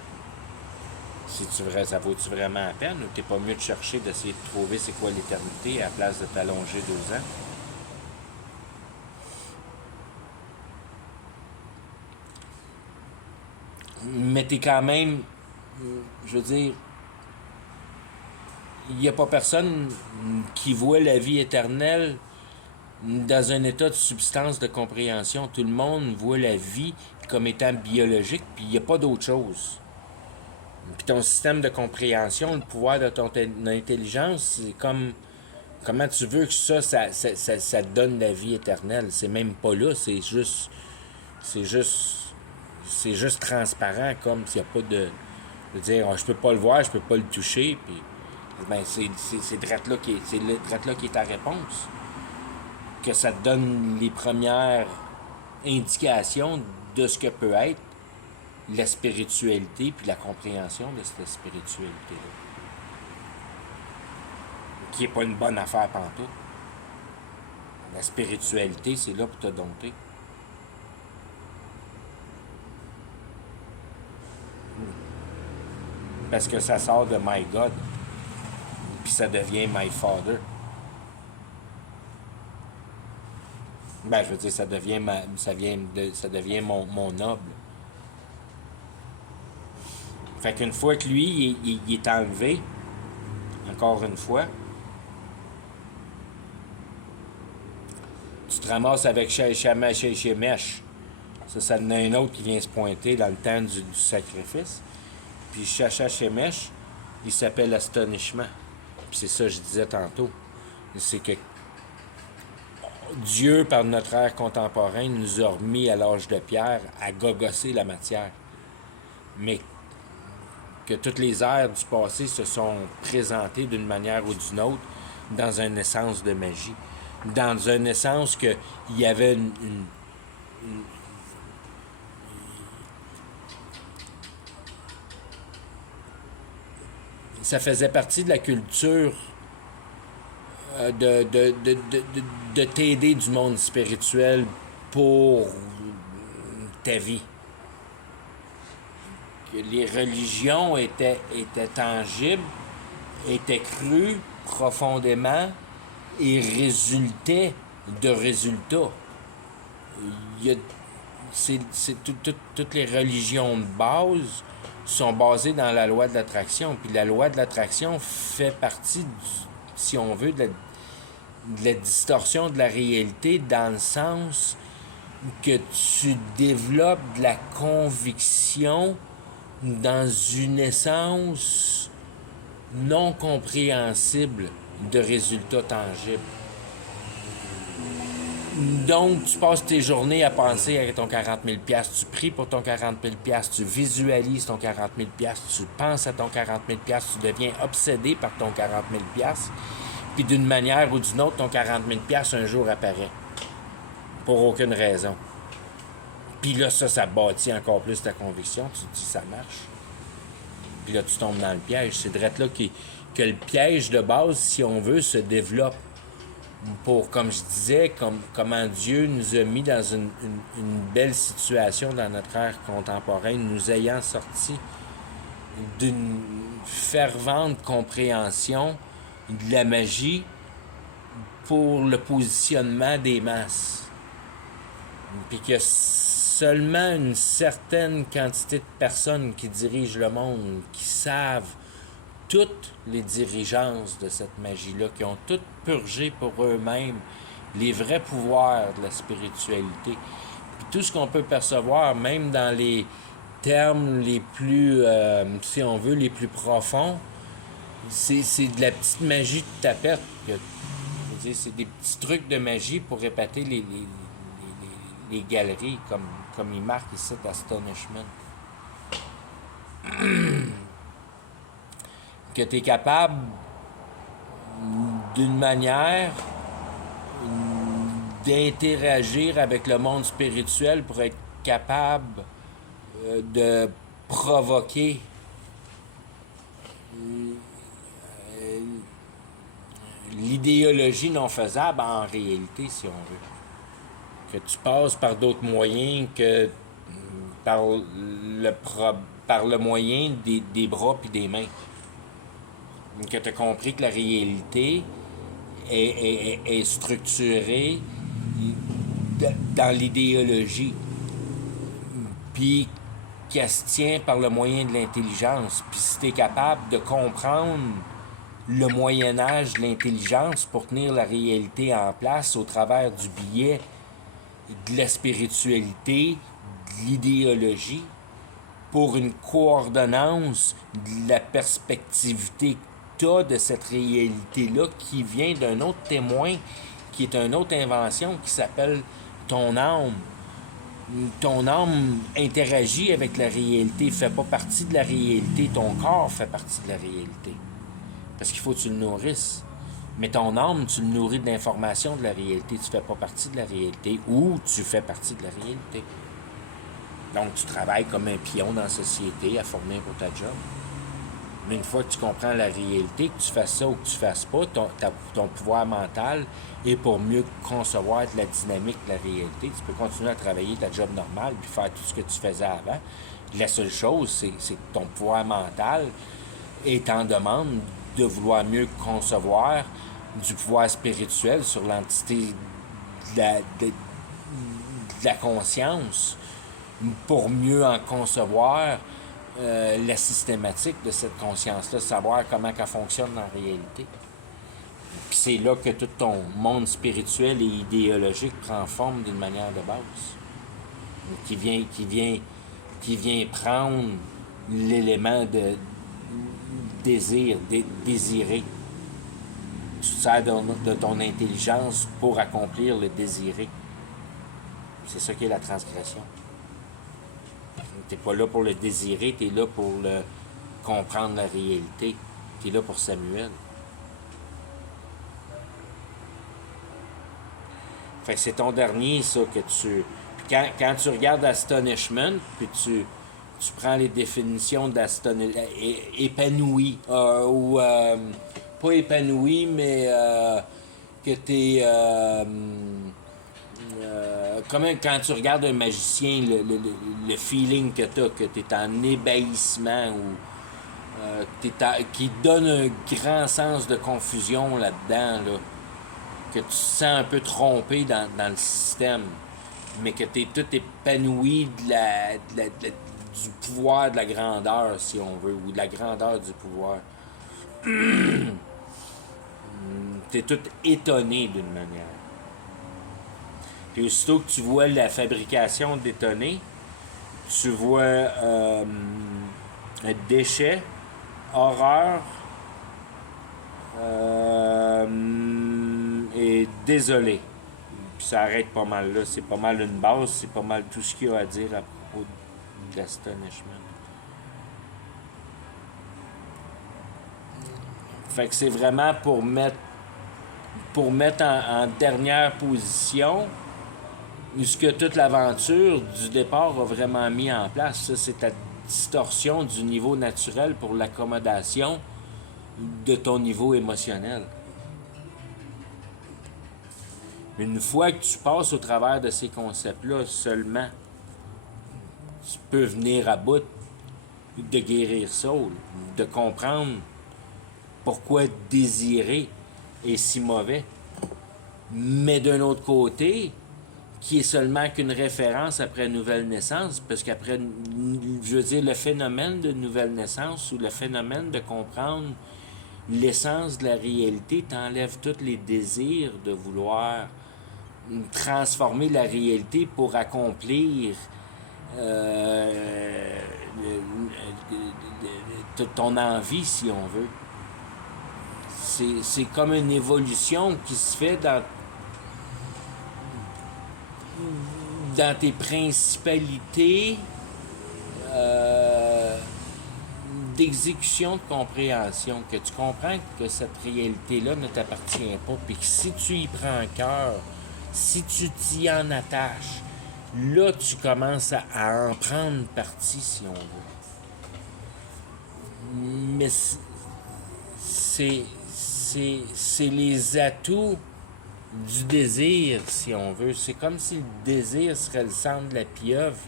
Ça vaut-tu vraiment la peine? Ou t'es pas mieux de chercher, d'essayer de trouver c'est quoi l'éternité à la place de t'allonger 2 ans? Mais t'es quand même, je veux dire, il n'y a pas personne qui voit la vie éternelle dans un état de substance de compréhension. Tout le monde voit la vie comme étant biologique, puis il n'y a pas d'autre chose. Puis ton système de compréhension, le pouvoir de ton intelligence, c'est comme... Comment tu veux que ça te donne la vie éternelle? C'est même pas là, c'est juste transparent, comme s'il n'y a pas de... Je veux dire, je peux pas le voir, je peux pas le toucher, puis... Ben, c'est drette là qui est ta réponse. Que ça te donne les premières indications de ce que peut être la spiritualité puis la compréhension de cette spiritualité-là. Qui n'est pas une bonne affaire pantoute. La spiritualité, c'est là pour te dompter. Parce que ça sort de My God. Puis ça devient My Father. Ben, je veux dire, ça devient mon noble. Fait qu'une fois que lui, il est enlevé, encore une fois, tu te ramasses avec Shemesh. Ça en a un autre qui vient se pointer dans le temps du sacrifice. Puis Shachashemech, il s'appelle Astonishment. Puis c'est ça que je disais tantôt. C'est que Dieu, par notre ère contemporaine, nous a remis à l'âge de pierre à gogosser la matière. Mais que toutes les ères du passé se sont présentées d'une manière ou d'une autre dans une essence de magie. Dans une essence qu'il y avait ça faisait partie de la culture de t'aider du monde spirituel pour ta vie. Que les religions étaient tangibles, étaient crues profondément et résultaient de résultats. Toutes les religions de base sont basées dans la loi de l'attraction. Puis la loi de l'attraction fait partie, si on veut, de la distorsion de la réalité dans le sens que tu développes de la conviction dans une essence non compréhensible de résultats tangibles. Donc, tu passes tes journées à penser à ton 40 000 $, tu pries pour ton 40 000 $, tu visualises ton 40 000 $, tu penses à ton 40 000 $, tu deviens obsédé par ton 40 000 $, puis d'une manière ou d'une autre, ton 40 000 $ un jour apparaît. Pour aucune raison. Puis là, ça bâtit encore plus ta conviction, tu te dis ça marche. Puis là, tu tombes dans le piège. C'est direct là que le piège de base, si on veut, se développe. Pour, comme je disais, comment Dieu nous a mis dans une belle situation dans notre ère contemporaine, nous ayant sorti d'une fervente compréhension de la magie pour le positionnement des masses. Puis que seulement une certaine quantité de personnes qui dirigent le monde, qui savent toutes les dirigeances de cette magie-là, qui ont toutes purgé pour eux-mêmes les vrais pouvoirs de la spiritualité. Puis tout ce qu'on peut percevoir, même dans les termes les plus, si on veut, les plus profonds, c'est de la petite magie de tapette. C'est des petits trucs de magie pour épater les galeries, comme il marque ici d'Astonishment. Que tu es capable, d'une manière, d'interagir avec le monde spirituel pour être capable de provoquer l'idéologie non faisable en réalité, si on veut. Que tu passes par d'autres moyens que par le moyen des bras puis des mains. Que tu as compris que la réalité est structurée dans l'idéologie, puis qu'elle se tient par le moyen de l'intelligence. Puis si tu es capable de comprendre le Moyen-Âge de l'intelligence pour tenir la réalité en place au travers du biais de la spiritualité, de l'idéologie, pour une coordonnance de la perspectivité de cette réalité-là qui vient d'un autre témoin, qui est une autre invention qui s'appelle ton âme. Ton âme interagit avec la réalité, fait pas partie de la réalité, ton corps fait partie de la réalité. Parce qu'il faut que tu le nourrisses. Mais ton âme, tu le nourris de l'information de la réalité, tu fais pas partie de la réalité ou tu fais partie de la réalité. Donc tu travailles comme un pion dans la société à fournir pour ta job. Mais une fois que tu comprends la réalité, que tu fasses ça ou que tu fasses pas, ton pouvoir mental est pour mieux concevoir de la dynamique de la réalité. Tu peux continuer à travailler ta job normale puis faire tout ce que tu faisais avant. La seule chose, c'est que ton pouvoir mental est en demande de vouloir mieux concevoir du pouvoir spirituel sur l'entité de la conscience pour mieux en concevoir la systématique de cette conscience-là, savoir comment elle fonctionne en réalité. Puis c'est là que tout ton monde spirituel et idéologique prend forme d'une manière de base. qui vient prendre l'élément de désir, désirer. Tu te sers de ton intelligence pour accomplir le désiré. C'est ça qui est la transgression. Tu n'es pas là pour le désirer, tu es là pour le comprendre la réalité. Tu es là pour Samuel. Fait que c'est ton dernier, ça, que tu... Puis quand tu regardes Astonishment, puis tu prends les définitions d'astonishment, épanoui, ou pas épanoui, mais que t'es... comme quand tu regardes un magicien, le feeling que tu as, que tu es en ébahissement ou qui donne un grand sens de confusion là-dedans, là, que tu te sens un peu trompé dans le système, mais que tu es tout épanoui du pouvoir de la grandeur, si on veut, ou de la grandeur du pouvoir. Tu es tout étonné d'une manière. Puis aussitôt que tu vois la fabrication d'étonner, tu vois un déchet, horreur et désolé. Puis ça arrête pas mal là. C'est pas mal une base, c'est pas mal tout ce qu'il y a à dire à propos d'Astonishment. Fait que c'est vraiment pour mettre en dernière position ce que toute l'aventure du départ a vraiment mis en place. Ça, c'est ta distorsion du niveau naturel pour l'accommodation de ton niveau émotionnel. Une fois que tu passes au travers de ces concepts-là seulement, tu peux venir à bout de guérir ça, de comprendre pourquoi désirer est si mauvais. Mais d'un autre côté, qui est seulement qu'une référence après nouvelle naissance, parce qu'après, je veux dire, le phénomène de nouvelle naissance ou le phénomène de comprendre l'essence de la réalité t'enlève tous les désirs de vouloir transformer la réalité pour accomplir ton envie, si on veut. C'est comme une évolution qui se fait dans tes principalités d'exécution, de compréhension, que tu comprends que cette réalité-là ne t'appartient pas, puis que si tu y prends cœur, si tu t'y en attaches, là, tu commences à en prendre partie, si on veut. Mais c'est les atouts du désir, si on veut. C'est comme si le désir serait le centre de la pieuvre,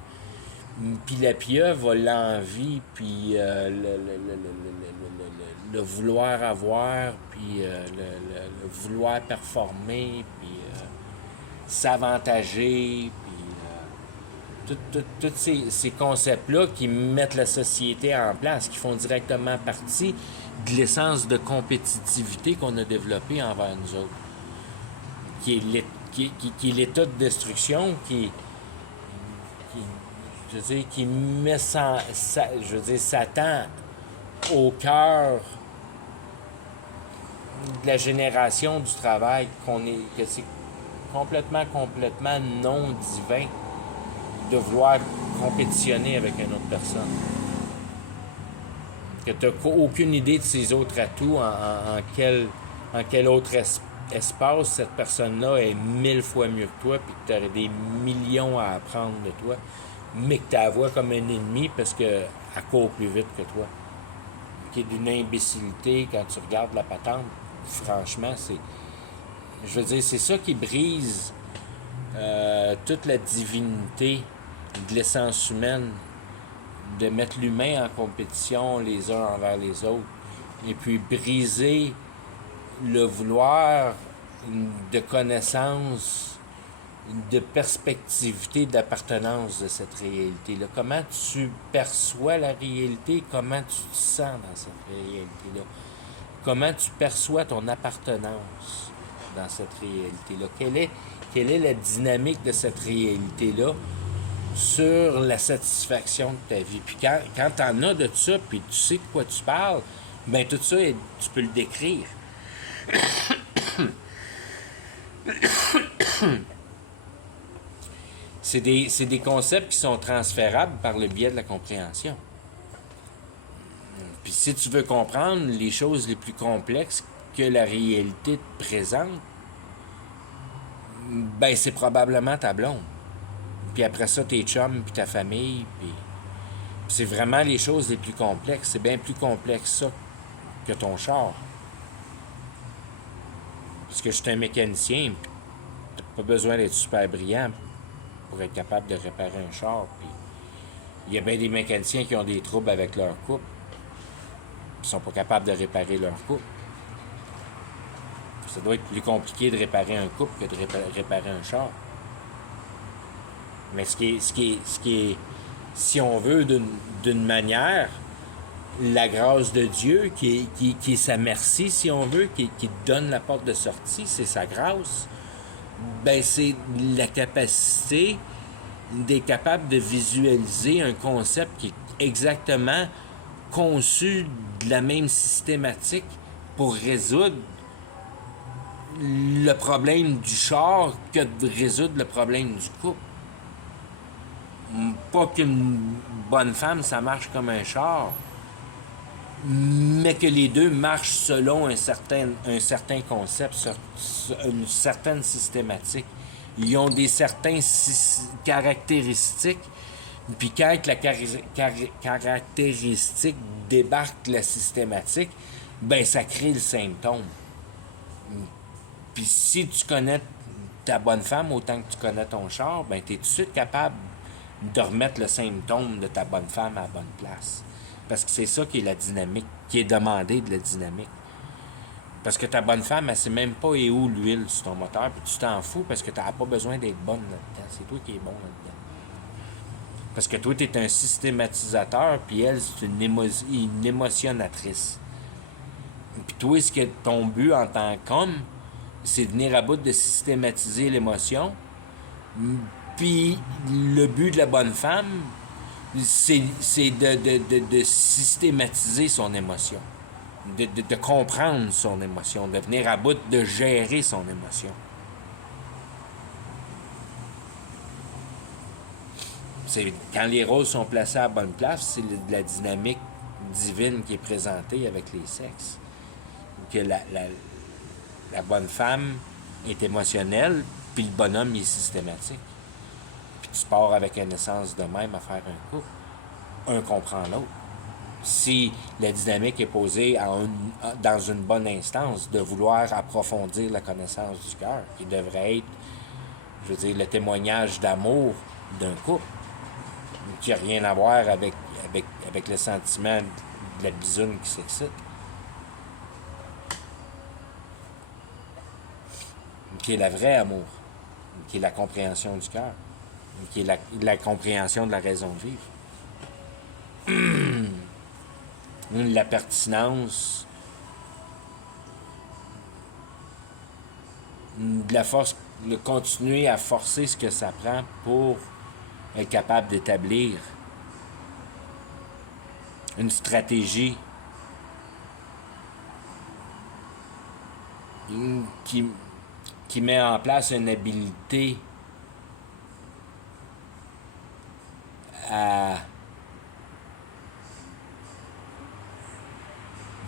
puis la pieuvre a l'envie, puis le vouloir avoir, puis le vouloir performer, puis s'avantager, puis tous ces concepts-là qui mettent la société en place, qui font directement partie de l'essence de compétitivité qu'on a développée envers nous autres, qui est l'état de destruction qui met Satan au cœur de la génération du travail, que c'est complètement non divin de vouloir compétitionner avec une autre personne. Que tu n'as aucune idée de ses autres atouts, en quel autre espace cette personne-là est 1000 fois mieux que toi, puis que tu aurais des millions à apprendre de toi, mais que tu la vois comme un ennemi parce qu'elle court plus vite que toi. Qui est d'une imbécilité quand tu regardes la patente. Franchement, je veux dire, c'est ça qui brise toute la divinité de l'essence humaine, de mettre l'humain en compétition les uns envers les autres, et puis briser le vouloir de connaissance, de perspectivité, d'appartenance de cette réalité-là. Comment tu perçois la réalité, comment tu te sens dans cette réalité-là, comment tu perçois ton appartenance dans cette réalité-là, quelle est la dynamique de cette réalité-là sur la satisfaction de ta vie. Puis quand tu en as de ça, puis tu sais de quoi tu parles, ben tout ça, tu peux le décrire. C'est des concepts qui sont transférables par le biais de la compréhension. Puis si tu veux comprendre les choses les plus complexes que la réalité te présente, ben c'est probablement ta blonde. Puis après ça, tes chums, puis ta famille, puis c'est vraiment les choses les plus complexes. C'est bien plus complexe ça que ton char. Parce que je suis un mécanicien, puis t'as pas besoin d'être super brillant pour être capable de réparer un char. Puis il y a bien des mécaniciens qui ont des troubles avec leur couple. Ils sont pas capables de réparer leur couple. Ça doit être plus compliqué de réparer un couple que de réparer un char. Mais ce qui est, si on veut, d'une manière, la grâce de Dieu, qui est sa merci, si on veut, qui te donne la porte de sortie, c'est sa grâce, ben c'est la capacité d'être capable de visualiser un concept qui est exactement conçu de la même systématique pour résoudre le problème du char que de résoudre le problème du couple. Pas qu'une bonne femme, ça marche comme un char, mais que les deux marchent selon un certain concept, une certaine systématique. Ils ont des certaines caractéristiques, puis quand la caractéristique débarque la systématique, ben ça crée le symptôme. Puis si tu connais ta bonne femme autant que tu connais ton char, ben tu es tout de suite capable de remettre le symptôme de ta bonne femme à la bonne place. Parce que c'est ça qui est la dynamique, qui est demandé de la dynamique. Parce que ta bonne femme, elle sait même pas et où l'huile sur ton moteur, puis tu t'en fous parce que tu n'as pas besoin d'être bonne là-dedans. C'est toi qui es bon là-dedans. Parce que toi, tu es un systématisateur, puis elle, c'est une émotionnatrice. Puis toi, ce qui est ton but en tant qu'homme, c'est de venir à bout de systématiser l'émotion. Puis le but de la bonne femme, c'est de systématiser son émotion, de comprendre son émotion, de venir à bout de gérer son émotion. C'est, quand les rôles sont placés à la bonne place, c'est de la dynamique divine qui est présentée avec les sexes. Que la bonne femme est émotionnelle, puis le bonhomme il est systématique. Puis tu pars avec une essence de même à faire un couple. Un comprend l'autre. Si la dynamique est posée dans une bonne instance, de vouloir approfondir la connaissance du cœur, qui devrait être, je veux dire, le témoignage d'amour d'un couple, qui n'a rien à voir avec le sentiment de la bisoune qui s'excite. Qui est le vrai amour, qui est la compréhension du cœur, qui est la compréhension de la raison de vivre. La pertinence de la force, de continuer à forcer ce que ça prend pour être capable d'établir une stratégie qui met en place une habilité à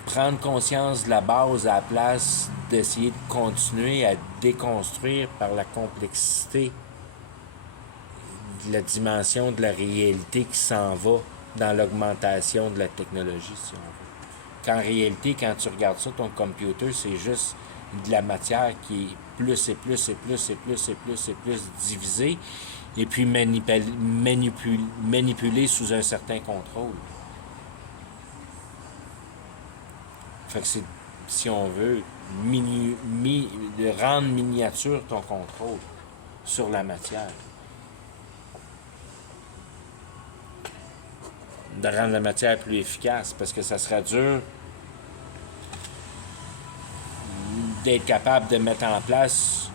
prendre conscience de la base à la place d'essayer de continuer à déconstruire par la complexité de la dimension de la réalité qui s'en va dans l'augmentation de la technologie, si on veut. Qu'en réalité, quand tu regardes ça, ton computer, c'est juste de la matière qui est plus et plus et plus et plus et plus et plus divisée et puis manipulée sous un certain contrôle. Fait que c'est, si on veut, de rendre miniature ton contrôle sur la matière. De rendre la matière plus efficace, parce que ça sera dur d'être capable de mettre en place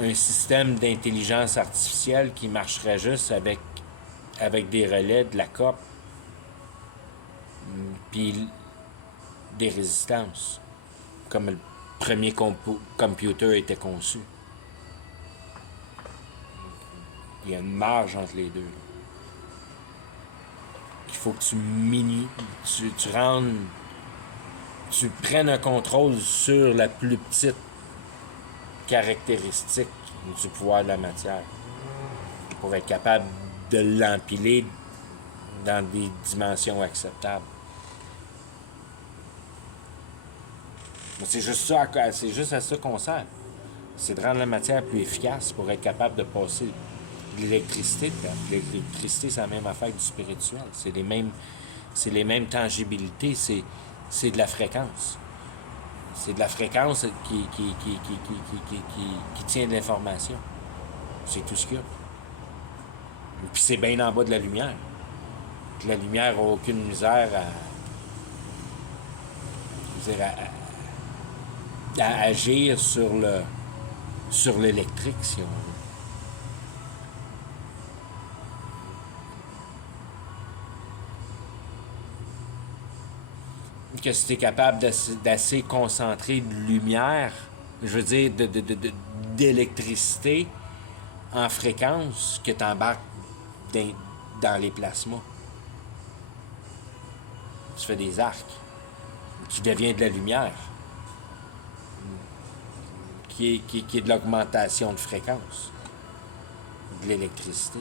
un système d'intelligence artificielle qui marcherait juste avec avec des relais, de la COP, puis des résistances, comme le premier computer était conçu. Il y a une marge entre les deux. Il faut que tu rendes, tu prennes un contrôle sur la plus petite caractéristique du pouvoir de la matière pour être capable de l'empiler dans des dimensions acceptables. Mais c'est juste à ça qu'on sert. C'est de rendre la matière plus efficace pour être capable de passer de l'électricité. L'électricité, c'est la même affaire que du spirituel. C'est les mêmes tangibilités. C'est de la fréquence. C'est de la fréquence qui tient de l'information. C'est tout ce qu'il y a. Puis c'est bien en bas de la lumière. La lumière n'a aucune misère à agir sur l'électrique, si on veut. Que si tu es capable d'assez concentrer de lumière, je veux dire d'électricité en fréquence, que tu embarques dans les plasmas. Tu fais des arcs qui devient de la lumière, qui est de l'augmentation de fréquence, de l'électricité.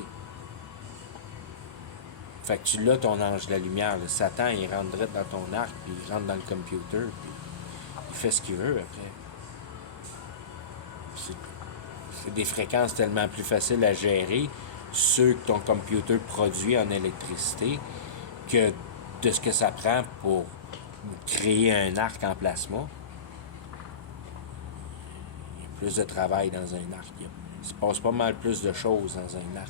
Fait que tu l'as, ton ange de la lumière. Là. Satan, il rentre direct dans ton arc, puis il rentre dans le computer, puis il fait ce qu'il veut après. C'est des fréquences tellement plus faciles à gérer, ceux que ton computer produit en électricité, que de ce que ça prend pour créer un arc en plasma. Il y a plus de travail dans un arc. Il se passe pas mal plus de choses dans un arc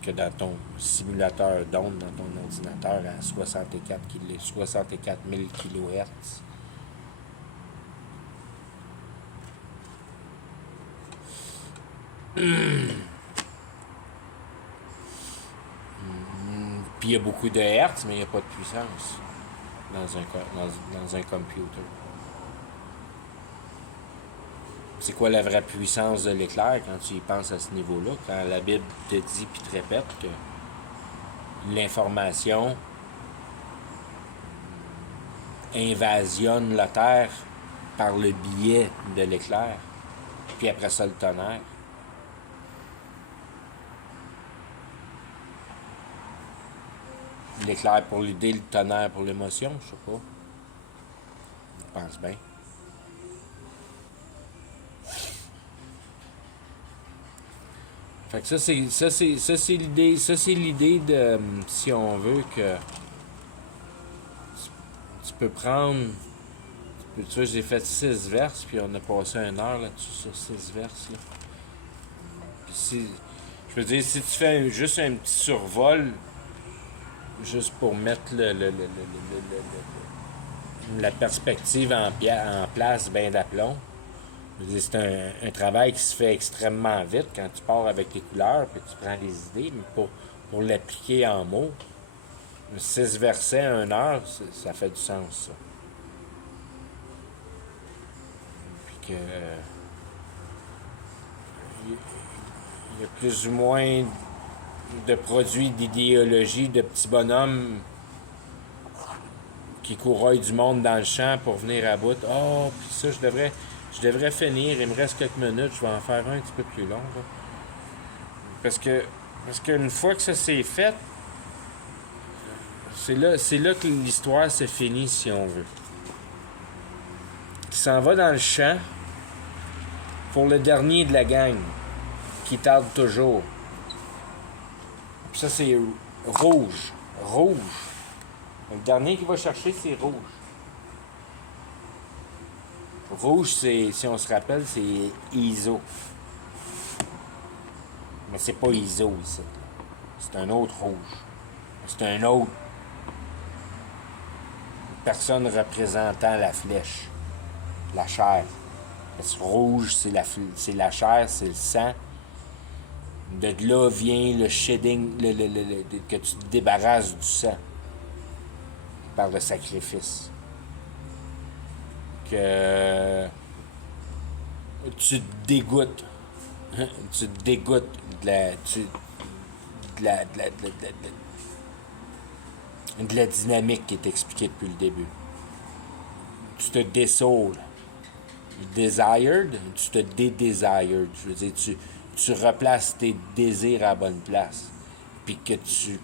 que dans ton simulateur d'onde, dans ton ordinateur à 64 000 kHz. Puis il y a beaucoup de hertz, mais il n'y a pas de puissance dans un computer. C'est quoi la vraie puissance de l'éclair quand tu y penses à ce niveau-là? Quand la Bible te dit puis te répète que l'information invasionne la Terre par le biais de l'éclair, puis après ça le tonnerre. L'éclair pour l'idée, le tonnerre pour l'émotion, je sais pas. Je pense bien. Fait que ça c'est l'idée de, si on veut, que tu peux prendre, tu vois, j'ai fait 6 verses, puis on a passé 1 heure là-dessus sur 6 verses, là. Puis je veux dire, si tu fais juste un petit survol, juste pour mettre la perspective en place, bien d'aplomb. C'est un travail qui se fait extrêmement vite quand tu pars avec tes couleurs puis tu prends les idées, mais pour l'appliquer en mots, 6 versets, 1 heure, ça fait du sens, ça. Puis que il y a plus ou moins de produits d'idéologie de petits bonhommes qui couraillent du monde dans le champ pour venir à bout. Oh, puis ça, je devrais finir. Il me reste quelques minutes. Je vais en faire un petit peu plus long. Là. Parce qu'une fois que ça s'est fait, c'est là que l'histoire se finit, si on veut. Il s'en va dans le champ pour le dernier de la gang, qui tarde toujours. Puis ça, c'est rouge. Rouge. Le dernier qu'il va chercher, c'est rouge. Rouge, c'est, si on se rappelle, c'est ISO. Mais c'est pas ISO ici. C'est un autre rouge. C'est un autre personne représentant la flèche. La chair. Parce que rouge, c'est la chair, c'est le sang. De là vient le shedding, que tu te débarrasses du sang par le sacrifice. Que tu te dégoûtes. Tu te dégoûtes de la, de la dynamique qui est expliquée depuis le début. Tu te désoules. Desired, tu te dédesired. Je veux dire, tu replaces tes désirs à la bonne place. Puis que tu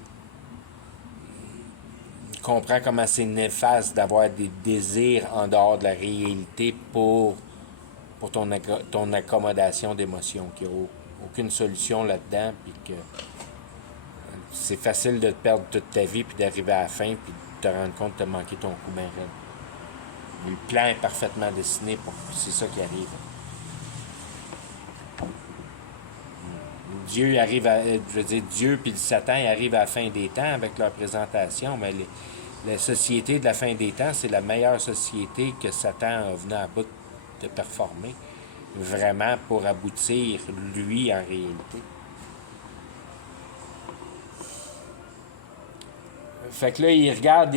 comprends comment c'est néfaste d'avoir des désirs en dehors de la réalité pour ton accommodation d'émotions. Qu'il n'y a aucune solution là-dedans. Puis que c'est facile de te perdre toute ta vie puis d'arriver à la fin puis de te rendre compte de te manquer ton coup bien raide. Le plan est parfaitement dessiné pour c'est ça qui arrive. Dieu arrive à. Je veux dire, Dieu puis le Satan arrivent à la fin des temps avec leur présentation, mais la société de la fin des temps, c'est la meilleure société que Satan a venu à bout de performer. Vraiment pour aboutir, lui, en réalité. Fait que là, il regarde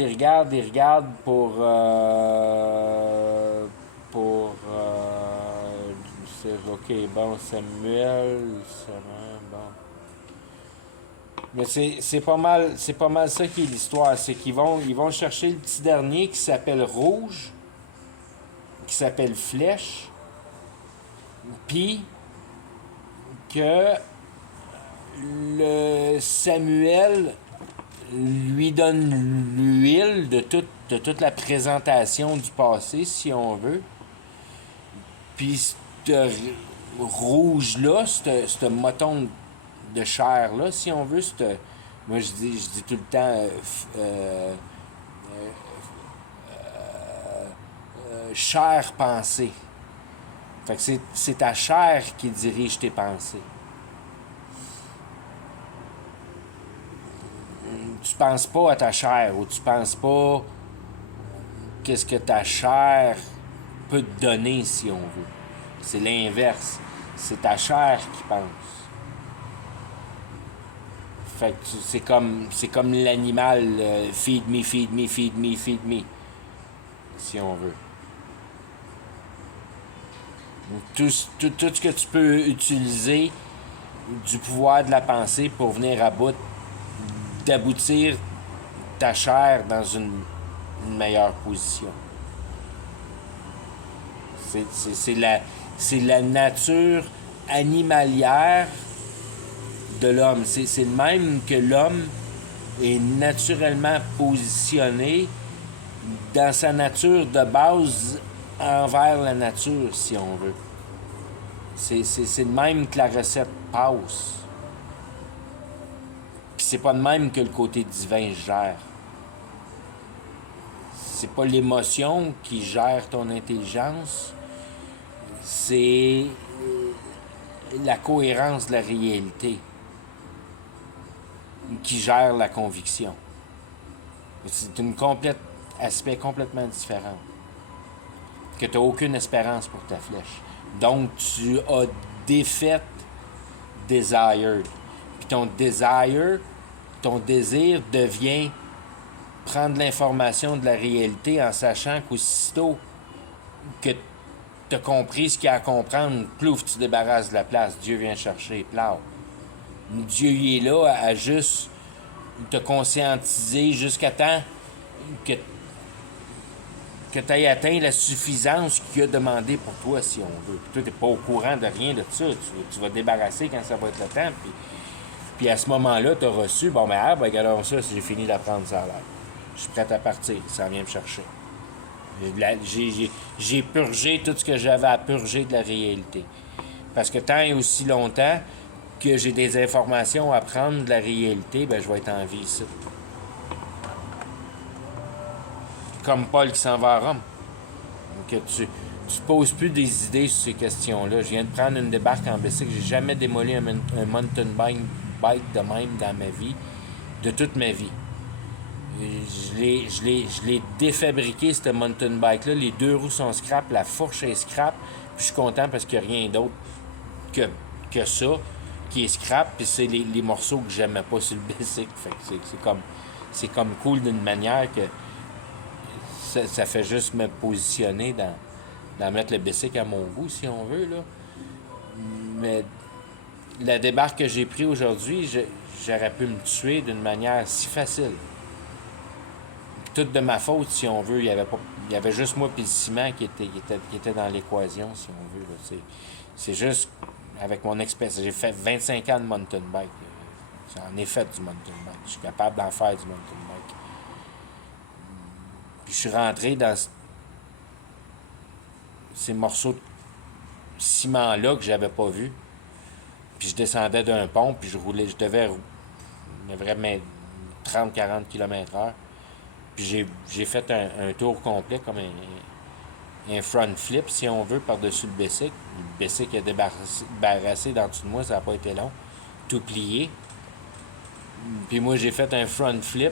OK, bon, Samuel, bon. Mais c'est pas mal ça qui est l'histoire. C'est qu'ils vont chercher le petit dernier qui s'appelle Rouge, qui s'appelle Flèche, puis que le Samuel lui donne l'huile de toute la présentation du passé, si on veut. Puis ce rouge-là, ce moton de chair-là, si on veut, moi je dis tout le temps chair pensée. Fait que c'est ta chair qui dirige tes pensées. Tu penses pas à ta chair ou tu penses pas qu'est-ce que ta chair peut te donner, si on veut. C'est l'inverse. C'est ta chair qui pense. Fait que c'est comme l'animal feed me, feed me, feed me, feed me, si on veut. Tout ce que tu peux utiliser du pouvoir de la pensée pour venir à bout d'aboutir ta chair dans une meilleure position. C'est la nature animalière de l'homme. C'est le même que l'homme est naturellement positionné dans sa nature de base envers la nature, si on veut. C'est le même que la recette passe. Puis c'est pas de même que le côté divin gère. C'est pas l'émotion qui gère ton intelligence, c'est la cohérence de la réalité qui gère la conviction. C'est un aspect complètement différent. Que tu n'as aucune espérance pour ta flèche. Donc, tu as défait desired. Puis ton désir devient prendre l'information de la réalité en sachant qu'aussitôt que tu as compris ce qu'il y a à comprendre, plouf, tu te débarrasses de la place. Dieu vient chercher, plau. Dieu il est là à juste te conscientiser jusqu'à temps que tu aies atteint la suffisance qu'il a demandé pour toi, si on veut. Puis toi, tu n'es pas au courant de rien de ça. Tu vas te débarrasser quand ça va être le temps. Puis à ce moment-là, tu as reçu, regardons ça, si j'ai fini d'apprendre ça à l'air. Je suis prêt à partir, ça vient me chercher. J'ai purgé tout ce que j'avais à purger de la réalité. Parce que tant et aussi longtemps que j'ai des informations à prendre de la réalité, je vais être en vie ici. Comme Paul qui s'en va à Rome. Que tu te poses plus des idées sur ces questions-là. Je viens de prendre une débarque en bicycle. J'ai jamais démoli un mountain bike de même dans ma vie, de toute ma vie. Je l'ai défabriqué, ce mountain bike-là. Les deux roues sont scrap, la fourche est scrap. Puis je suis content parce qu'il n'y a rien d'autre que ça qui est scrap, puis c'est les morceaux que j'aimais pas sur le bicycle. Fait que c'est comme cool d'une manière que ça fait juste me positionner dans mettre le bicycle à mon goût, si on veut, là. Mais la débarque que j'ai pris aujourd'hui, j'aurais pu me tuer d'une manière si facile. Tout de ma faute, si on veut. Il y avait juste moi et le ciment qui était dans l'équation, si on veut. C'est juste avec mon expérience. J'ai fait 25 ans de mountain bike. J'en ai fait du mountain bike. Je suis capable d'en faire du mountain bike. Puis je suis rentré dans ces morceaux de ciment-là que j'avais pas vus. Puis je descendais d'un pont, puis je devais vraiment 30-40 km/h. Puis j'ai fait un tour complet, comme un front flip, si on veut, par-dessus le bicycle. Le bicycle est débarrassé dans dessous de moi, ça n'a pas été long. Tout plié. Puis moi, j'ai fait un front flip.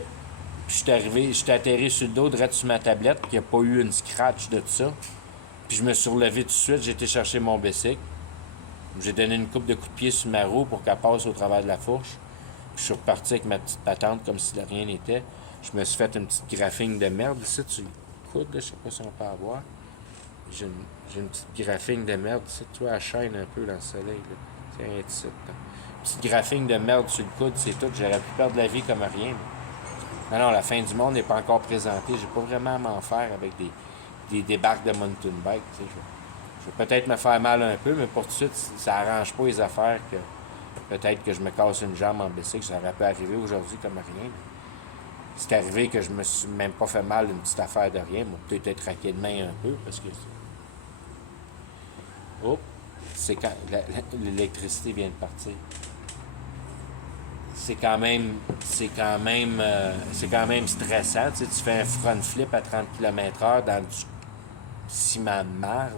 Puis j'étais atterri sur le dos, direct sur ma tablette, puis il n'y a pas eu une scratch de tout ça. Puis je me suis relevé tout de suite, j'ai été chercher mon bicycle. J'ai donné une coupe de coups de pied sur ma roue pour qu'elle passe au travers de la fourche. Puis je suis reparti avec ma petite patente comme si de rien n'était. Je me suis fait une petite graphine de merde. Ici, tu coudes, je sais pas si on peut avoir. J'ai une petite graphine de merde. Ici, tu vois, elle chaîne un peu dans le soleil. Là. Tiens, ici. Petite graphine de merde sur le coude, c'est tout. J'aurais pu perdre la vie comme rien. Mais non, la fin du monde n'est pas encore présentée. J'ai pas vraiment à m'en faire avec des débarques de mountain bike. Tu sais. Je vais peut-être me faire mal un peu, mais pour tout de suite, ça arrange pas les affaires que peut-être que je me casse une jambe en bicycle. Ça aurait pu arriver aujourd'hui comme rien. C'est arrivé que je me suis même pas fait mal une petite affaire de rien. Moi, peut-être être raqué de main un peu parce que. Oh! C'est quand l'électricité vient de partir. C'est quand même stressant. Tu sais, tu fais un front flip à 30 km/h dans du ciment de marde.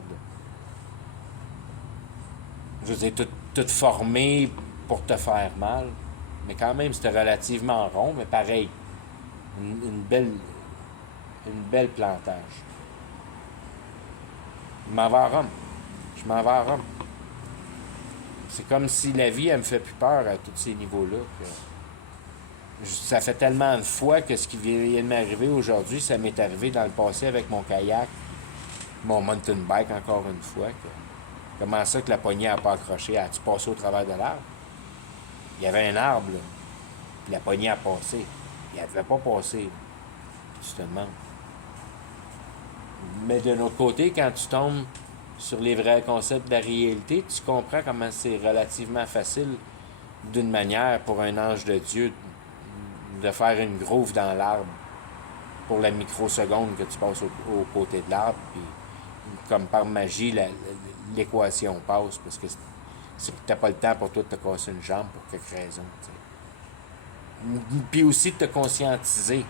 Je veux dire, tout formé pour te faire mal. Mais quand même, c'était relativement rond, mais pareil. Une belle plantage. Je m'en vais à Rome. C'est comme si la vie, elle me fait plus peur à tous ces niveaux-là. Ça fait tellement de fois que ce qui vient de m'arriver aujourd'hui, ça m'est arrivé dans le passé avec mon kayak, mon mountain bike encore une fois. Comment ça que la poignée n'a pas accroché? As-tu passé au travers de l'arbre? Il y avait un arbre, là. Puis la poignée a passé. Il ne devait pas passer. Tu te demandes. Mais de l'autre côté, quand tu tombes sur les vrais concepts de la réalité, tu comprends comment c'est relativement facile, d'une manière, pour un ange de Dieu, de faire une groove dans l'arbre pour la microseconde que tu passes au côté de l'arbre. Puis, comme par magie, l'équation passe parce que t'as pas le temps pour toi de te casser une jambe pour quelque raison. T'sais. Puis aussi de te conscientiser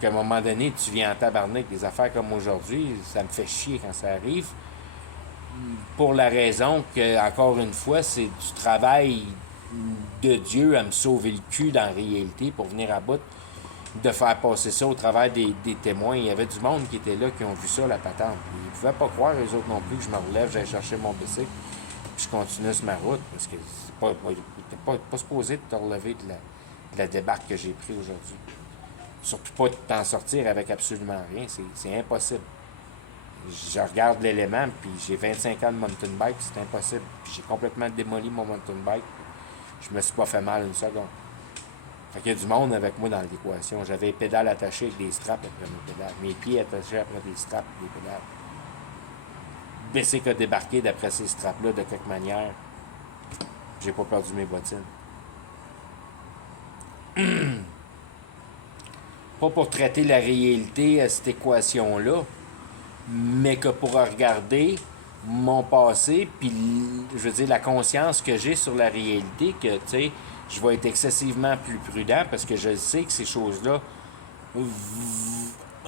qu'à un moment donné, tu viens en tabarnak. Des affaires comme aujourd'hui, ça me fait chier quand ça arrive. Pour la raison que, encore une fois, c'est du travail de Dieu à me sauver le cul dans la réalité pour venir à bout de faire passer ça au travers des témoins. Il y avait du monde qui était là, qui ont vu ça, la patente. Ils ne pouvaient pas croire, eux autres non plus, que je me relève, j'allais chercher mon bicycle, puis je continue sur ma route, parce que t'es pas supposé de te relever de la débarque que j'ai prise aujourd'hui. Surtout pas de t'en sortir avec absolument rien, c'est impossible. Je regarde l'élément, puis j'ai 25 ans de mountain bike, c'est impossible. Puis j'ai complètement démoli mon mountain bike, je me suis pas fait mal une seconde. Fait qu'il y a du monde avec moi dans l'équation. J'avais les pédales attachées avec des straps après mes pédales. Mes pieds attachés après des straps et des pédales. Bicycle a débarqué d'après ces straps-là de quelque manière. J'ai pas perdu mes bottines. Pas pour traiter la réalité à cette équation-là, mais que pour regarder mon passé, puis je veux dire la conscience que j'ai sur la réalité, que tu sais, je vais être excessivement plus prudent parce que je sais que ces choses-là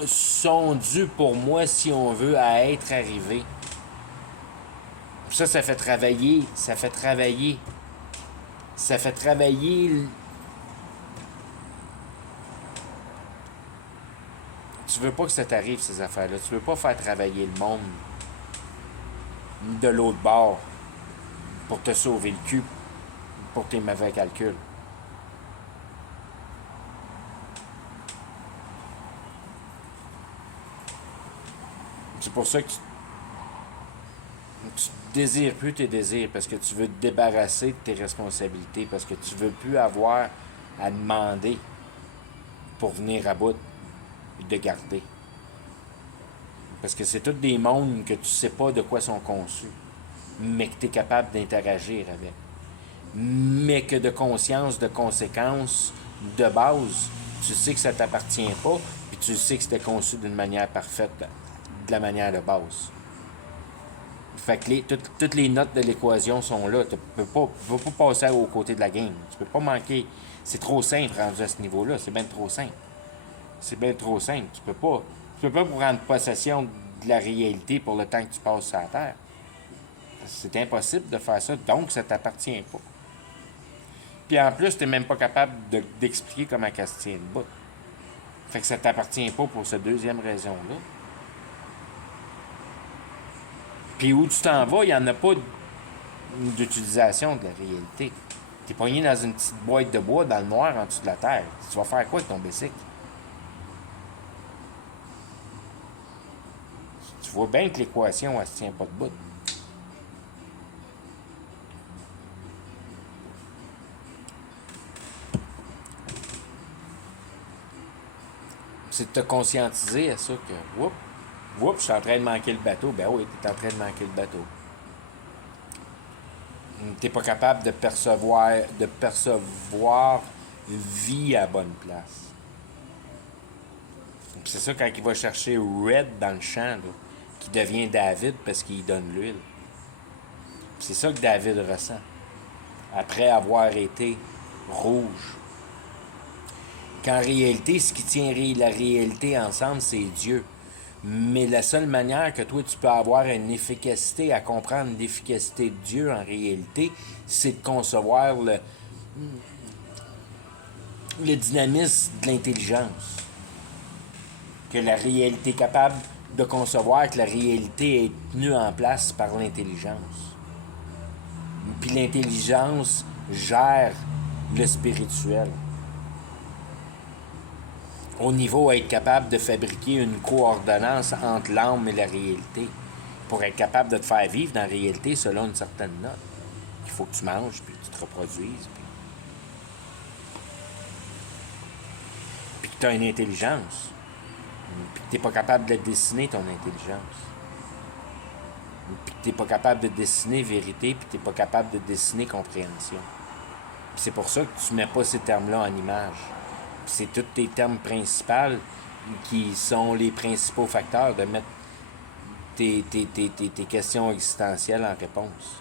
sont dues pour moi, si on veut, à être arrivées. Ça fait travailler. Tu veux pas que ça t'arrive, ces affaires-là. Tu veux pas faire travailler le monde de l'autre bord pour te sauver le cul. pour tes mauvais calculs. C'est pour ça que tu désires plus tes désirs, parce que tu veux te débarrasser de tes responsabilités, parce que tu veux plus avoir à demander pour venir à bout de garder. Parce que c'est tous des mondes que tu sais pas de quoi sont conçus, mais que tu es capable d'interagir avec. Mais que de conscience, de conséquences, de base, tu sais que ça t'appartient pas, puis tu sais que c'était conçu d'une manière parfaite, de la manière de base. Fait que toutes les notes de l'équation sont là. Tu peux pas passer aux côtés de la game. Tu peux pas manquer. C'est trop simple rendu à ce niveau-là. C'est bien trop simple. C'est bien trop simple. Tu peux pas prendre possession de la réalité pour le temps que tu passes sur la Terre. C'est impossible de faire ça. Donc, ça t'appartient pas. Puis en plus, tu n'es même pas capable d'expliquer comment elle se tient debout. Fait que ça t'appartient pas pour cette deuxième raison-là. Puis où tu t'en vas, il n'y en a pas d'utilisation de la réalité. Tu es pogné dans une petite boîte de bois dans le noir en dessous de la terre. Tu vas faire quoi avec ton bicycle? Tu vois bien que l'équation, elle se tient pas debout. C'est de te conscientiser à ça que, je suis en train de manquer le bateau. Ben oui, tu es en train de manquer le bateau. Tu n'es pas capable de percevoir vie à bonne place. Puis c'est ça quand il va chercher Red dans le champ, là, qui devient David parce qu'il donne l'huile. Puis c'est ça que David ressent. Après avoir été rouge. Qu'en réalité, ce qui tient la réalité ensemble, c'est Dieu. Mais la seule manière que toi, tu peux avoir une efficacité à comprendre l'efficacité de Dieu en réalité, c'est de concevoir le dynamisme de l'intelligence. Que la réalité est capable de concevoir que la réalité est tenue en place par l'intelligence. Puis l'intelligence gère le spirituel. Au niveau à être capable de fabriquer une coordonnance entre l'âme et la réalité. Pour être capable de te faire vivre dans la réalité selon une certaine note. Il faut que tu manges, puis que tu te reproduises, puis que tu as une intelligence. Puis que tu n'es pas capable de dessiner ton intelligence. Puis que tu n'es pas capable de dessiner vérité, puis que tu n'es pas capable de dessiner compréhension. Puis c'est pour ça que tu ne mets pas ces termes-là en image. Puis c'est tous tes termes principaux qui sont les principaux facteurs de mettre tes questions existentielles en réponse.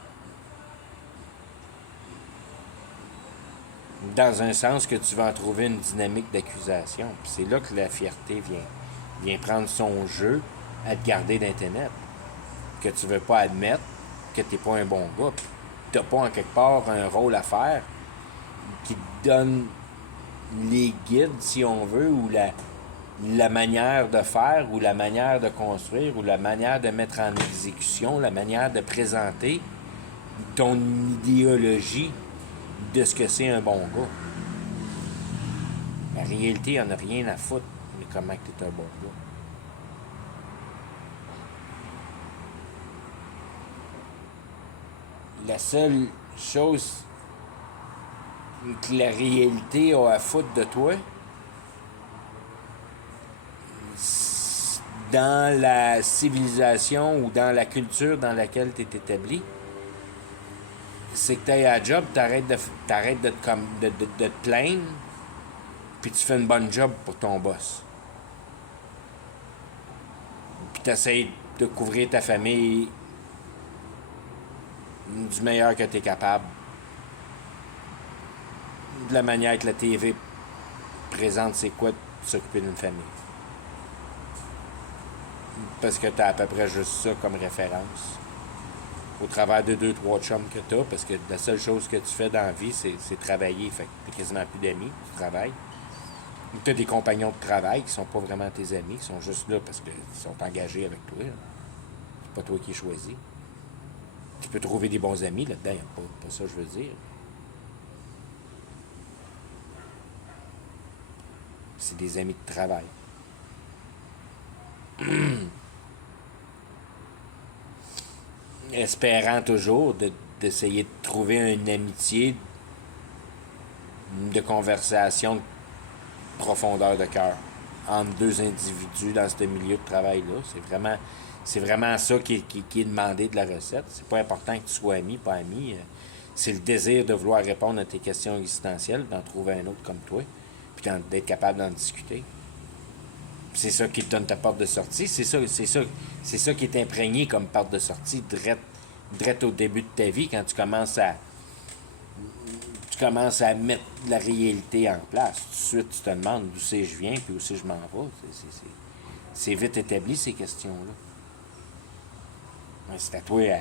Dans un sens que tu vas en trouver une dynamique d'accusation. Puis c'est là que la fierté vient prendre son jeu à te garder dans les ténèbres. Que tu veux pas admettre que tu n'es pas un bon gars. Tu n'as pas en quelque part un rôle à faire qui te donne les guides, si on veut, ou la manière de faire, ou la manière de construire, ou la manière de mettre en exécution, la manière de présenter ton idéologie de ce que c'est un bon gars. La réalité, il n'y en a rien à foutre, mais comment tu es un bon gars. La seule chose que la réalité a à foutre de toi, dans la civilisation ou dans la culture dans laquelle tu es établi, c'est que tu ailles à la job, t'arrêtes de te plaindre, puis tu fais une bonne job pour ton boss. Puis tu essaies de couvrir ta famille du meilleur que tu es capable. De la manière que la TV présente, c'est quoi de s'occuper d'une famille. Parce que tu as à peu près juste ça comme référence. Au travers de 2-3 chums que tu as, parce que la seule chose que tu fais dans la vie, c'est travailler. Fait que tu n'as quasiment plus d'amis, tu travailles. Tu as des compagnons de travail qui sont pas vraiment tes amis, qui sont juste là parce qu'ils sont engagés avec toi. C'est pas toi qui choisis. Tu peux trouver des bons amis là-dedans, pas ça je veux dire. c'est des amis de travail. Espérant toujours d'essayer de trouver une amitié de conversation de profondeur de cœur entre deux individus dans ce milieu de travail-là. C'est vraiment ça qui est demandé de la recette. C'est pas important que tu sois ami, pas ami. C'est le désir de vouloir répondre à tes questions existentielles, d'en trouver un autre comme toi, puis d'être capable d'en discuter. C'est ça qui te donne ta porte de sortie. C'est ça qui est imprégné comme porte de sortie, direct au début de ta vie, quand tu commences à mettre la réalité en place. Tout de suite, tu te demandes d'où c'est que je viens, puis où c'est que je m'en vais. C'est vite établi, ces questions-là. C'est à toi à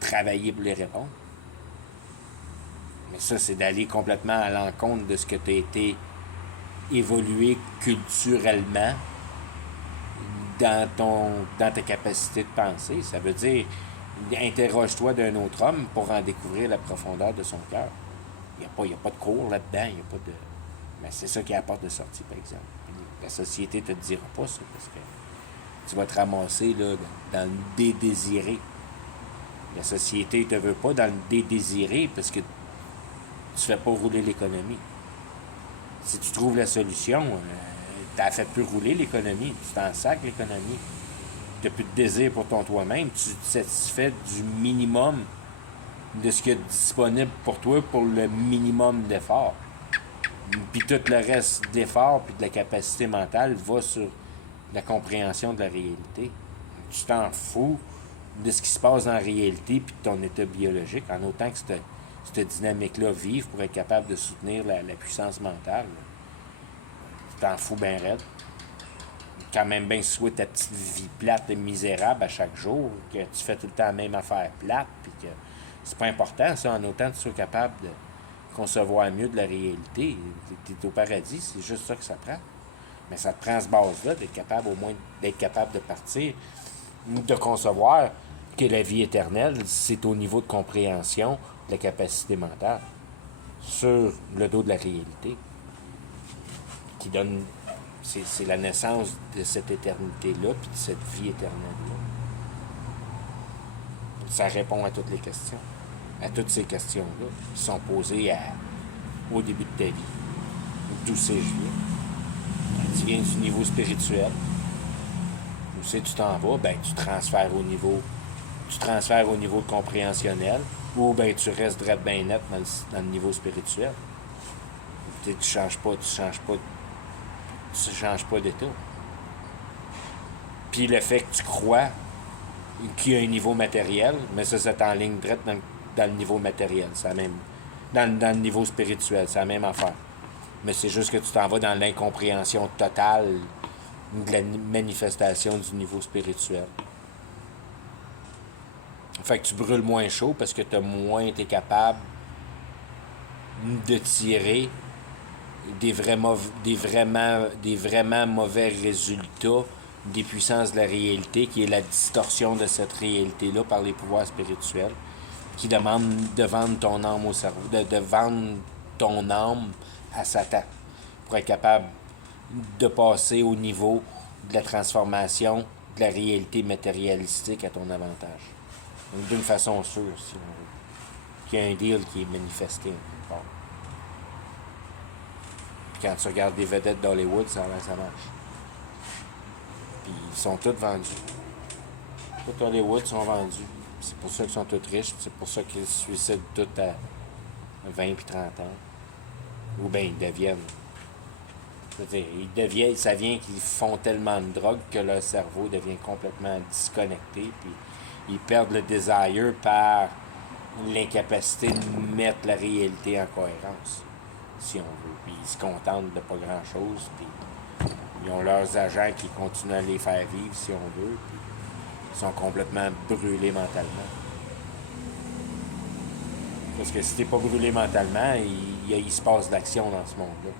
travailler pour les répondre. Mais ça, c'est d'aller complètement à l'encontre de ce que tu as été évolué culturellement dans ta capacité de penser. Ça veut dire, interroge-toi d'un autre homme pour en découvrir la profondeur de son cœur. Il n'y a pas de cours là-dedans, il n'y a pas de... Mais c'est ça qui est la porte de sortie, par exemple. La société ne te dira pas ça, parce que tu vas te ramasser là, dans le dédésiré. La société ne te veut pas dans le dédésiré, parce que tu fais pas rouler l'économie. Si tu trouves la solution, tu n'as fait plus rouler l'économie, tu t'en sacs l'économie. Tu n'as plus de désir pour ton toi-même, tu te satisfais du minimum de ce qui est disponible pour toi pour le minimum d'effort. Puis tout le reste d'effort puis de la capacité mentale va sur la compréhension de la réalité. Tu t'en fous de ce qui se passe dans la réalité puis de ton état biologique, en autant que cette dynamique-là vive pour être capable de soutenir la puissance mentale. Tu t'en fous bien raide. Quand même bien souhaiter ta petite vie plate et misérable à chaque jour, que tu fais tout le temps la même affaire plate, puis que c'est pas important, ça, en autant que tu sois capable de concevoir mieux de la réalité. Tu es au paradis, c'est juste ça que ça prend. Mais ça te prend ce base-là, d'être capable au moins d'être capable de partir, de concevoir que la vie éternelle, c'est au niveau de compréhension de la capacité mentale sur le dos de la réalité qui donne... C'est la naissance de cette éternité-là puis de cette vie éternelle-là. Ça répond à toutes les questions. À toutes ces questions-là qui sont posées au début de ta vie. D'où c'est je viens. Quand tu viens du niveau spirituel, où c'est que tu t'en vas, ben tu transfères au niveau compréhensionnel, ou ben tu restes bien net dans le niveau spirituel. Tu changes pas d'état. Puis le fait que tu crois qu'il y a un niveau matériel, mais ça t'enligne direct dans le niveau matériel. C'est même, dans le niveau spirituel, c'est la même affaire. Mais c'est juste que tu t'en vas dans l'incompréhension totale de la manifestation du niveau spirituel. Fait que tu brûles moins chaud parce que tu as moins été capable de tirer des vraiment mauvais résultats des puissances de la réalité, qui est la distorsion de cette réalité-là par les pouvoirs spirituels, qui demandent de vendre ton âme au cerveau, de vendre ton âme à Satan, pour être capable de passer au niveau de la transformation de la réalité matérialistique à ton avantage. Donc, d'une façon sûre, si on veut. Qu'il y a un deal qui est manifesté. Bon. Quand tu regardes des vedettes d'Hollywood, ça marche. Puis ils sont tous vendus. Tous Hollywood sont vendus. C'est pour ça qu'ils sont tous riches. C'est pour ça qu'ils se suicident tous à 20 et 30 ans. Ou bien ils deviennent. C'est-à-dire, ça vient qu'ils font tellement de drogue que leur cerveau devient complètement disconnecté. Puis ils perdent le désir par l'incapacité de mettre la réalité en cohérence, si on veut. Puis ils se contentent de pas grand-chose, puis ils ont leurs agents qui continuent à les faire vivre, si on veut, puis ils sont complètement brûlés mentalement. Parce que si t'es pas brûlé mentalement, il se passe de l'action dans ce monde-là.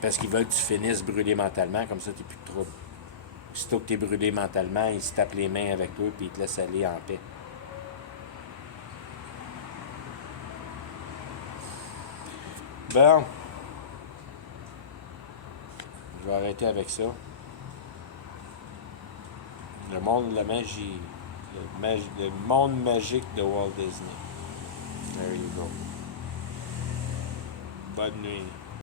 Parce qu'ils veulent que tu finisses brûlé mentalement, comme ça t'es plus de trouble. Sitôt que t'es brûlé mentalement, ils se tapent les mains avec toi, puis ils te laissent aller en paix. Bon. Je vais arrêter avec ça. Le monde de la magie. Le monde magique de Walt Disney. There you go. Bonne nuit.